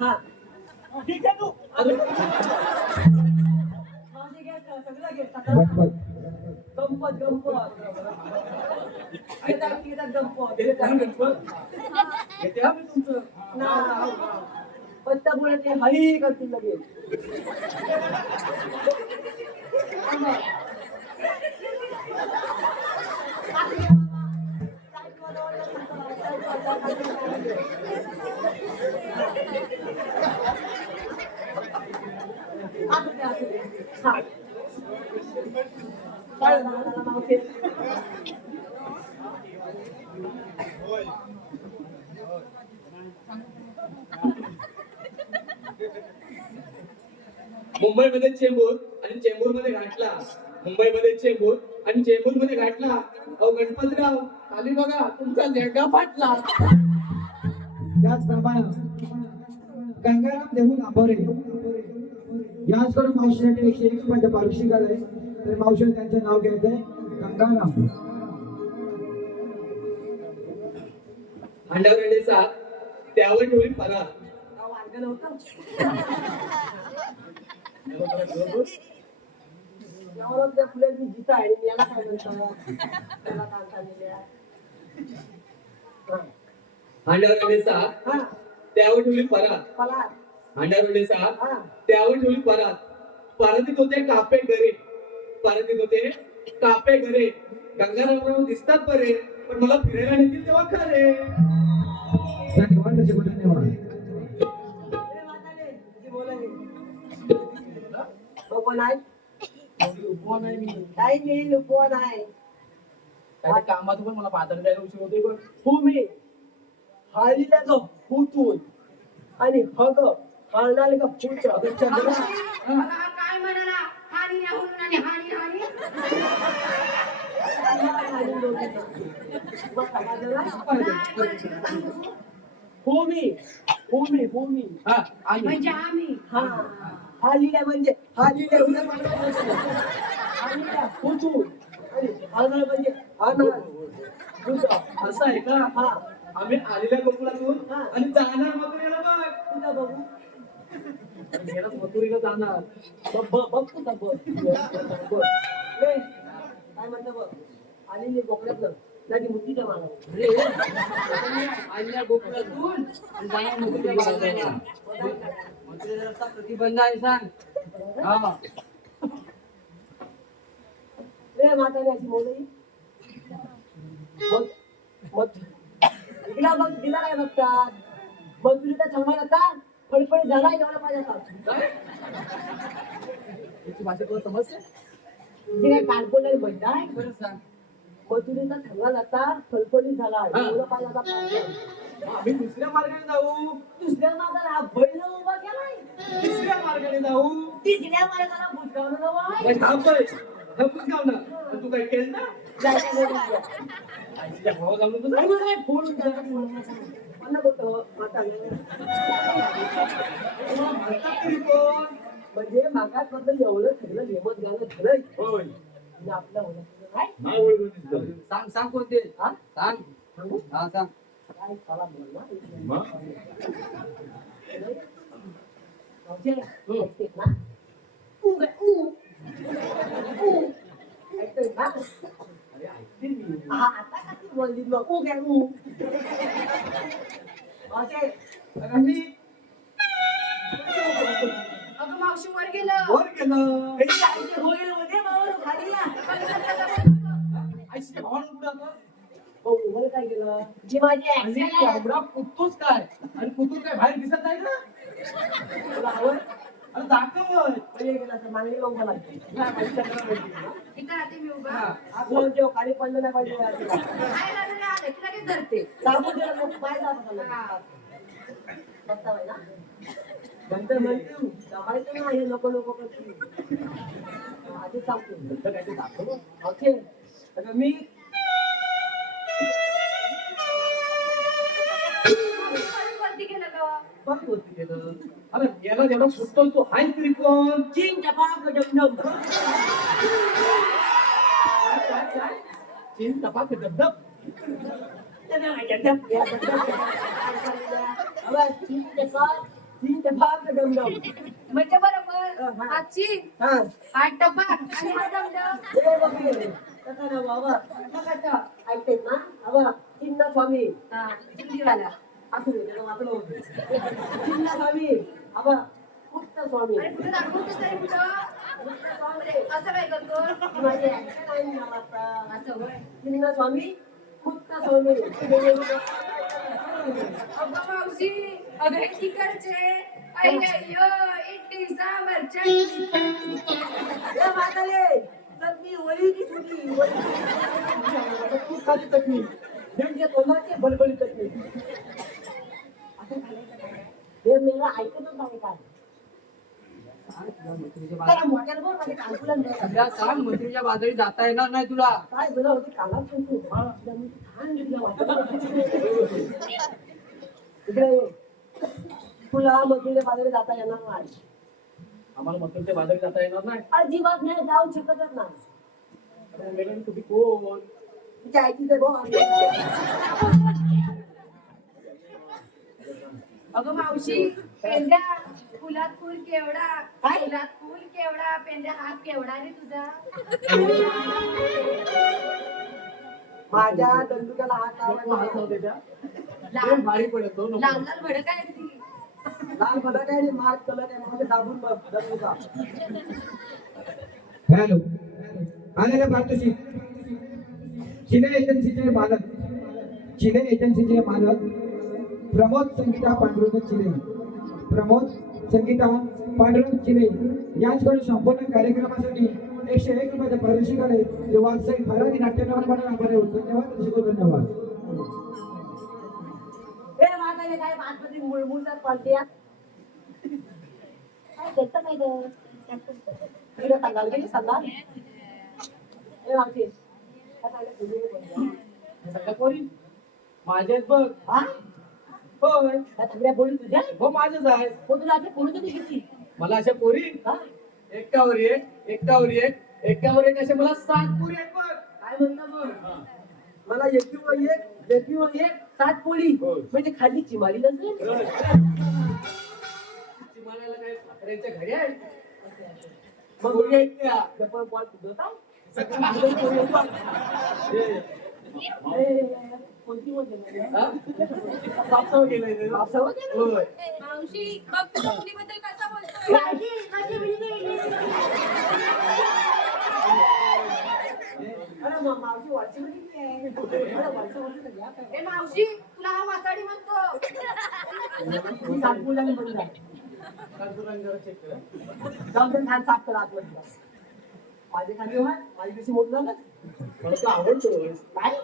हा ठीक आहे तू. सगळं घे गणपत गंपत गंपत गंपत हे काय गणपत येते हा मी तुमचं. पत्ता बोलत ते हरी करतील लगेच हा काय मावशी मुंबईमध्ये चेंबूर आणि चेंबूर मध्ये घाटला. मुंबईमध्ये चेंबूर आणि चेंबूर मध्ये घाटला. अहो गणपतराव खाली बघा तुमचा लेगा फाटला. त्याचप्रमाणे गंगाराम देऊ लांबोरे याचकडून मावशीसाठी 101 रुपयाचे पारितोषिक आले. तर मावशी त्यांचं नाव घ्यायचंय गंगाराम. अंडावरेचा त्यावर ठेवली पगार. वारकं नव्हतं नवरत्न फुलांची गीता आहे आणि याला काय म्हणतात त्याला काय सांगितलं अंडावरेचा हा त्यावर ठेवली परात. पलाट अंडावरेचा हा त्यावर ठेवली परात. परतीत होते कापे घरे, परतीत होते कापे घरे. गंगारामराव दिसतात बरे पण मला फिरायला नेतील तेव्हा खरे. धन्यवाद धन्यवाद. लोकं नाही उपमान आहे मी. काही नाही लोकं नाही काय ते कामाचं पण मला पातळ द्यायला उशीर होतोय पण. भूमी हळीला हुतून आणि हग पाळणारे का पुढच्या बघा हा काय म्हणाला हानी नाही म्हणून आणि हानी हानी नाही बोलायची तर सांग तू. भूमी हा आणि म्हणजे आम्ही हा हा लिहिला म्हणजे हा लिहिला उद्या पाळणा नसतो. हा लिहिला उचू आणि आणाल म्हणजे आणाल दुसरं असं आहे का हा आम्ही आलेल्या गोकुळातून हा. आणि जाणार मथुरेला बघ तुझा बघू आणि गेला मथुरेला जाणार बघ तुझा बघ ए, काय म्हणतं बघ आलेली बोकड्यातलं त्याची मुठीच्या माला आल्या गोकुळातून आणि जाणार मथुरेच्या बाजाराला. मथुरेचा रस्ता प्रतिबंध आहे सांग. हा. रे म्हातारी अशी मोदई मग इकडा बघ तिला काय बघतात मजुरीचा थांबा जातात फडफडी झाला एवढा पाहिजे आता याची भाषा तुला समजते जे काय कानकोला म्हणताय बरं सांग. मजुरीचा थांबा जाता फडफडी झाला एवढा पाहिजे आता पाहिजे. आम्ही दुसऱ्या मार्गाने जाऊ दुसऱ्या मागाला हा बैल उभा केलाय तिसऱ्या मार्गाने जाऊ तिसऱ्या मार्गाला भुजगावलं नवाय धपूस गाव ना पण तू काय केलं ना आईच्या भावा जाऊन तू फोन मला बोलतो म्हातारी तुला म्हणतात तरी कोण म्हणजे मागात बद्दल एवढं सगळं नेमत घालत खरंय होय आणि आपलं होणं काय हा ओळखून दिसतं. सांग सांग कोणते हा सांग. सांगू हा सांग. काय चला बोल ना मग? ऐकतेस ना ऐकतेस ना अरे ऐकते मी हा आता कशी बोलली मग ऊ काय ऊ ओके मी अगं मावशी वर गेलं वर गेलं आईचे होईल मध्ये बाबा खाली या आईच्या भावानं कुठं आता हो मला काय केलं जी माझी आणि ऍक्शन आहे एवढा कुत्तूच काय आणि कुतूर काय बाहेर दिसत नाही ना तुला आवड अरे दाखवत पहिले गेला तर मागणी लवकर लागते इथं राहते मी उभा हा. आपलं जेव खाली पडलं नाही पाहिजे तुला. काय लागलं नाही आलं की लगेच धरते सांगून दिलं मग पाय जात हा. बघता बाई ना नंतर म्हणतो जमायचं ना हे नको नको करते आधी सांगतो नंतर काय ते दाखव ओके आता मी वरती गेलं गं बघ वरती गेलं अरे याला जेवढा सुटतो तो हाय तरी कोण चीन जपान डमडम काय चीन तपाक धबधब चीन जपान डमडम म्हणजे बरोबर हा चीन हा हा टपाक आणि हा दमदम हे बघ कसा ना बाबा कसा ऐकतेस ना बाबा चिन्ना स्वामी हा हिंदीवाला असू दे त्याला वाचलं होतं चिन्ना स्वामी बाबा मुक्त स्वामी अरे कुठं दाखवतोस तरी कुठं मुक्त स्वामी असं काय करतो माझे ऍक्शन आहे ना आता असं होय चिन्ना स्वामी मुक्त स्वामी अगं मावशी अगं हे तिकडचे अय्यो इडली सांबर चटणी या म्हातारे चटणी वळी की सुकी वळी खाली चटणी ज्यांच्या तोंडाची बलबली चटणी हे मेला ऐकतच नाही काय त्याला मोठ्याला बोल माझे कानकुलन नाही. सध्या सांग मथुरेच्या बाजारी जाता येणार नाही तुला. काय बरं होते कानात सांगतो छान घेतला इकडे ये. तुला मथुरेच्या बाजारी जाता येणार नाही आम्हाला मथुरच्या बाजारी जाता येणार नाही अजिबात नाही जाऊ शकतच नाही अरे मेघाने तुम्ही कोण तिच्या आईची तर भाऊ अगं मावशी पेंड्या फुलात फुल केवढा काय? फुलात फुल केवढा पेंड्या हात केवढा रे तुझा माझ्या दंडुक्याला हात हात लावला लावते त्या लाल भारी पडत तो नको. लाल लाल भडक आहे ती लाल भडक आहे आणि मार कलर आहे माझे दाबून बघ दंडुका हॅलो आलेल्या पार्टनरशी चिले एजन्सीचे मालक चिले एजन्सीचे मालक प्रमोद संगीता पांडुरंग चिले प्रमोद संगीता पांडुरंग चिले यांच्याकडून संपूर्ण कार्यक्रमासाठी 101 रुपयाचे पारितोषिक आले ते वास्तविक भरारी नाट्यकारांना म्हणून आभारी होतो धन्यवाद दर्शको धन्यवाद हे माझ्या काय आतमध्ये मुळमुळतात पालत्या देतं काय गं? तुला सांगाल गेली सांगाल ए मावशी सगळ्या पोरी माझ्यात बघ हा होय त्या सगळ्या पोरी तुझ्या हो माझ्याच आहे हो तुला आता पोरी कधी घेतली मला अशा पोरी हा एकावर एक अशा मला 7 पोरी आहेत बघ काय म्हणता मग मला एकीवर एक 7 पोळी हो. म्हणजे खाली चिमारी नसेल चिमाण्याला काय साखरेच्या घरी आहे मग पोरी आहेत त्या जपळ बॉल तुझं सगळं कोणती मध्ये हा? कापसावर गेलंय ते. होय मावशी बघ तू मुलीबद्दल कसा बोलतोय मावशी वाचीमध्ये ए मावशी तुला हा मासाडी म्हणतो सातपुला बंद कांजुरांनी जरा check कर. जाऊन ते खान साफ करा आतमध्ये माझे खाली व्हा माझी कशी मोठं ना मला तो आवडतो काय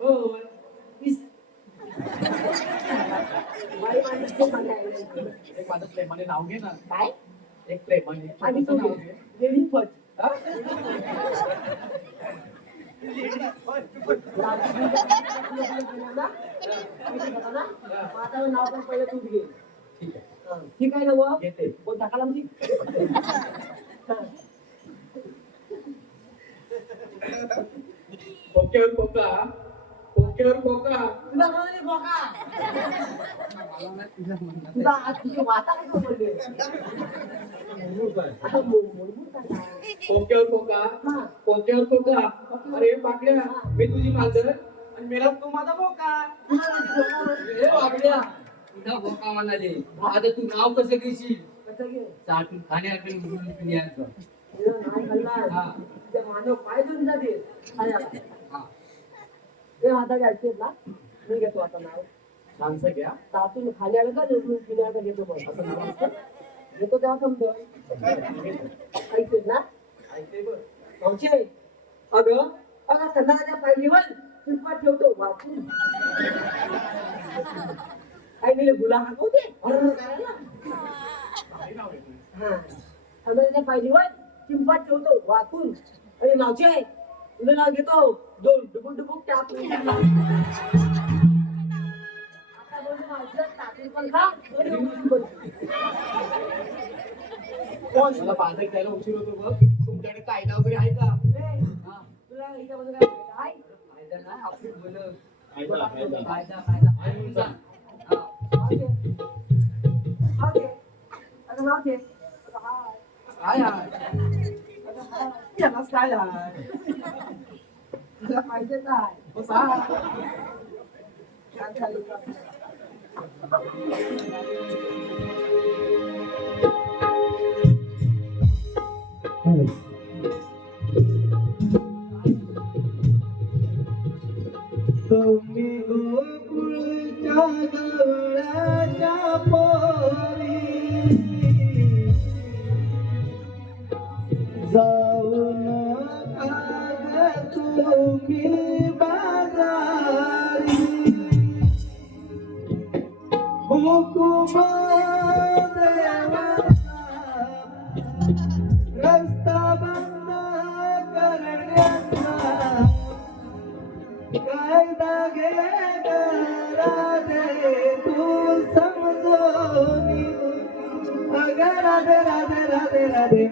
होय तीस माझी माणसं खूप म्हणताय. एक माझं प्रेमाने नाव घे ना काय एक प्रेमाने आणि छोटंसं तू नाव घे. देवी फट हा? माझं नाव पण पहिलं तूच घे ठीक आहे ठीक आहे ना मग घेते कोण टाकाला म्हणजे खोक्यावर खोका तुला म्हणाले बोका तुझा आज तुझी वाता काय बोलले आता मूलभूत काय खोक्यावर खोका अरे पाकड्या मी तुझी मांजर आणि मेला तू माझा बोका ए वागड्या तुझा भोका मला दे आता तू नाव कसं घेशील कसं घे चाटून खाण्याकडे यायचं तुझं नाही खाल्ला हा. तुझ्या मानव पाय देऊन जाते खायला हा ते आता घ्यायचे ना मी घेतो आता नाव छानसं घ्या तातून खाली आलं का निवडून पिण्याला घेतो मग असं नाव असतं. घेतो तेव्हा समजतो ऐकतेस ना ऐकते बघ मावशे अगं संध्याकाळच्या पायरीवर चिंपा ठेवतो वाचून काय दिले गुला हाकवते करायला भारी नाव आहे तुझं. हा संध्याकाळच्या पायरीवर चिंपा ठेवतो वाचून आणि मावशे तुझं नाव घेतो दोन डुबुक डुबुक टाकून आता बोलतो मावशीला टाकून पण खा आणि उडून पण खा. मला बाजार द्यायला उशीर होतो बघ तुमच्याकडे कायदा वगैरे आहे का हा. तुला याच्यामध्ये काय माहिती आहे? कायदा नाही आपली बोल कायदा. कायदा आहे तुमचा हा. मावशे. मावशे. अगं मावशे. अगं हाय. काय आहे यालाच काय आहे? तुला पाहिजे काय? बस हा. काय झालं का? तुम्ही गोकुळच्या गवळाच्या पोरी जाऊन तुम्ही बाजारी हुकुम देवाचा रस्ता बंद करण्याचा कायदा घे राधे तू समजोनी अगं राधे राधे राधे राधे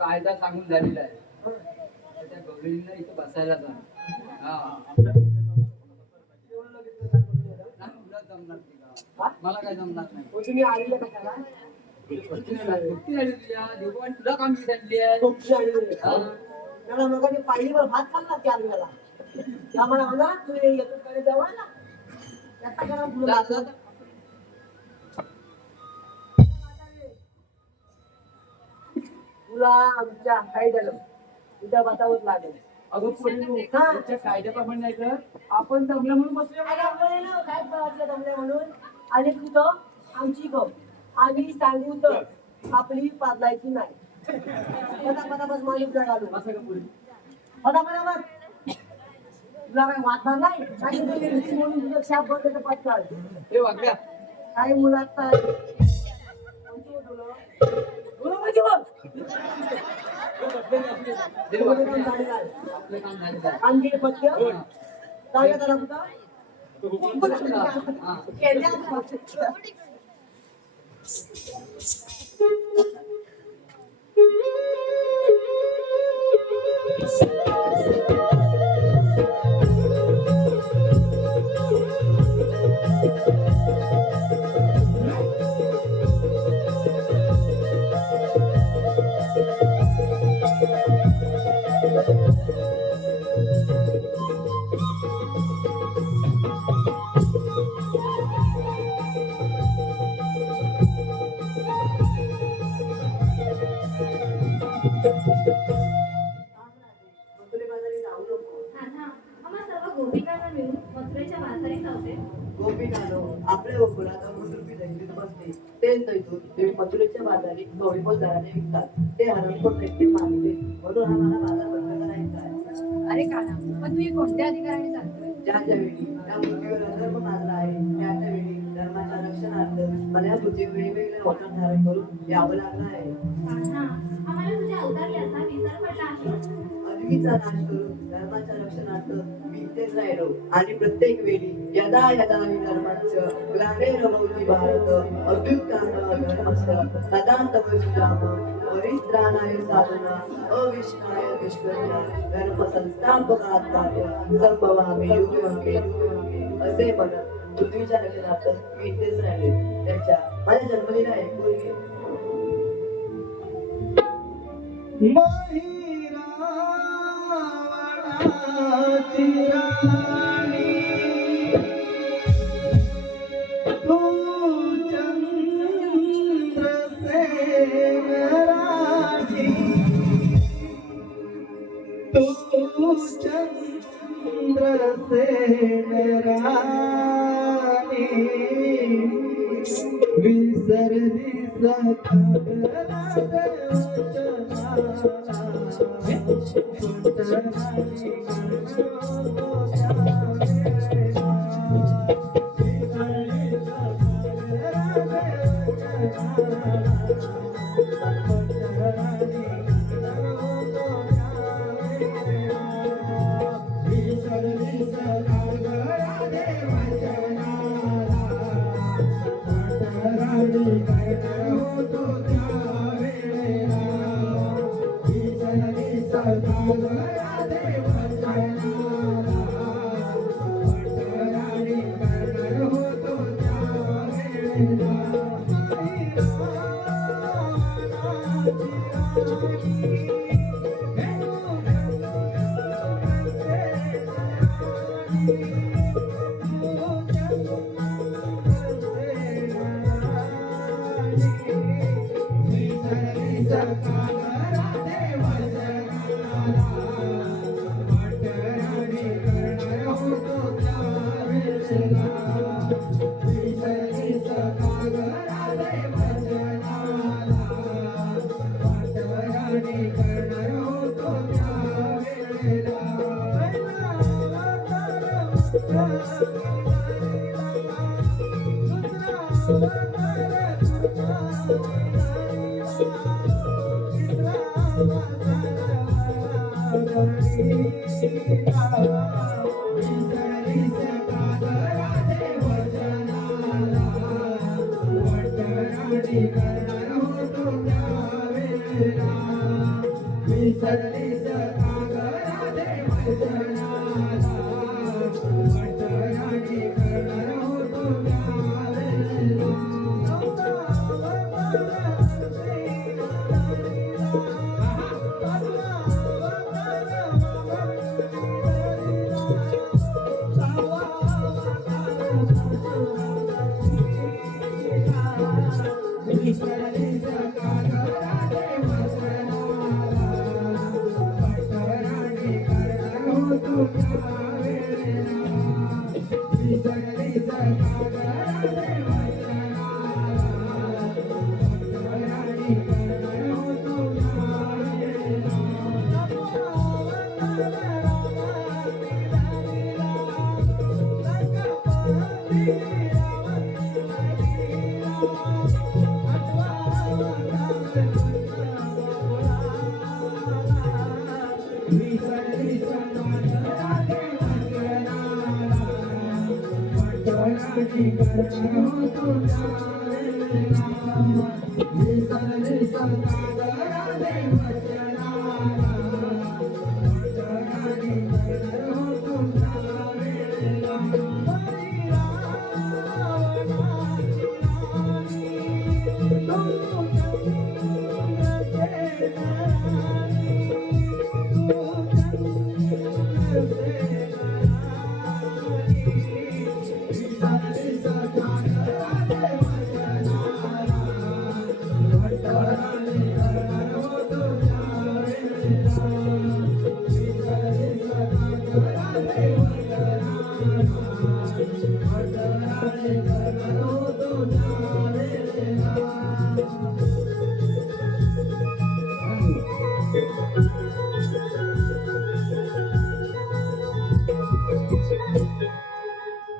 कायदा सांगून झालेला आहे तर त्या गवळींना इथं बसायला जा. हा नाही, तुला जमणार नाही का? मला काय जमणार नाही. तुम्ही आलेले कशाला सुट्टी झाली तुझ्या देवान तुला काम सांगितली आहे. तुमची आलेले हा. त्याला मग पाळीवर भात खाल्ला त्या आलेला आम्हाला म्हणा तू येतो कडे जवळ ना त्याचा करा पुढं जा, जातो. जा. तुला आमच्या काय झालं तुझ्या भातावर लागेल अगं पोरींनो, हा. तुमच्या कायद्याप्रमाणे नाही तर आपण दमलं म्हणून बसलो. काय दाखवले ना काय वाटलं जमलं म्हणून आणि तू तर आमची गप आम्ही सांगू तर आपली पादलायची नाही पटापटापट माणूस घालू असं का पोरी? पटापटापट तुला काय वाटणार नाही काय तू म्हणून तुझं शाप बंद पाठवाल हे वाग्या काय मुलात काय बोला म्हणजे बघ हे वाग्या. आपलं काम झालं आहे. आणखी पत्य काय त्याला कुठं हा. आता आम्हा सर्व गोपिकांना मिळून मथुरेच्या बाजारी जाऊते. गोपीनाथो आपल्या गोकुळात अमृतरूपी दंडित बसते तेच दैतून ते मथुरेच्या बाजारी गौरीपोत दराने विकतात ते हरणपोट नेते मागते म्हणून हा मला बाजार बंद करायचा आहे. अरे काना पण तू हे कोणत्या अधिकाराने सांगतोय? ज्या वेळी त्या पृथ्वीवर अधर्म माजला आहे त्या वेळी धर्माच्या रक्षणार्थ मला या पृथ्वीवर वेगवेगळे वचन धारण करून यावं लागलं आहे. कान्हा, आम्हाला तुझ्या अवतार्याचा विसर पडला आहे. अद्वीचा नाश करून धर्माच्या रक्षणार्थ मी इथेच राहिलो आणि प्रत्येक वेळी यदा यदा मी धर्माचं ग्लानेर भवती भारत अभ्युत्थान धर्मस्थ तदान्तम सुजाम परित्राणाय साधना अविष्णाय दुष्कर्या धर्म संस्थापकात्माय संभवामि युगे असे म्हणत पृथ्वीच्या रक्षणार्थ मी इथेच राहिले. त्याच्या माझ्या जन्मलेला एक मुलगी रावणाची राणी तू चंद्रसेन राणी तू चंद्रसेन राणी विसरली करणार होतो त्या वेळेला विसरलीस का ग राधे वचनाला अटळणी करणार होतो त्यावेळेला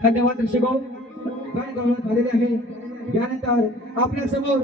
धन्यवाद दर्शको गाणी गवळण झालेले आहे. यानंतर आपल्या समोर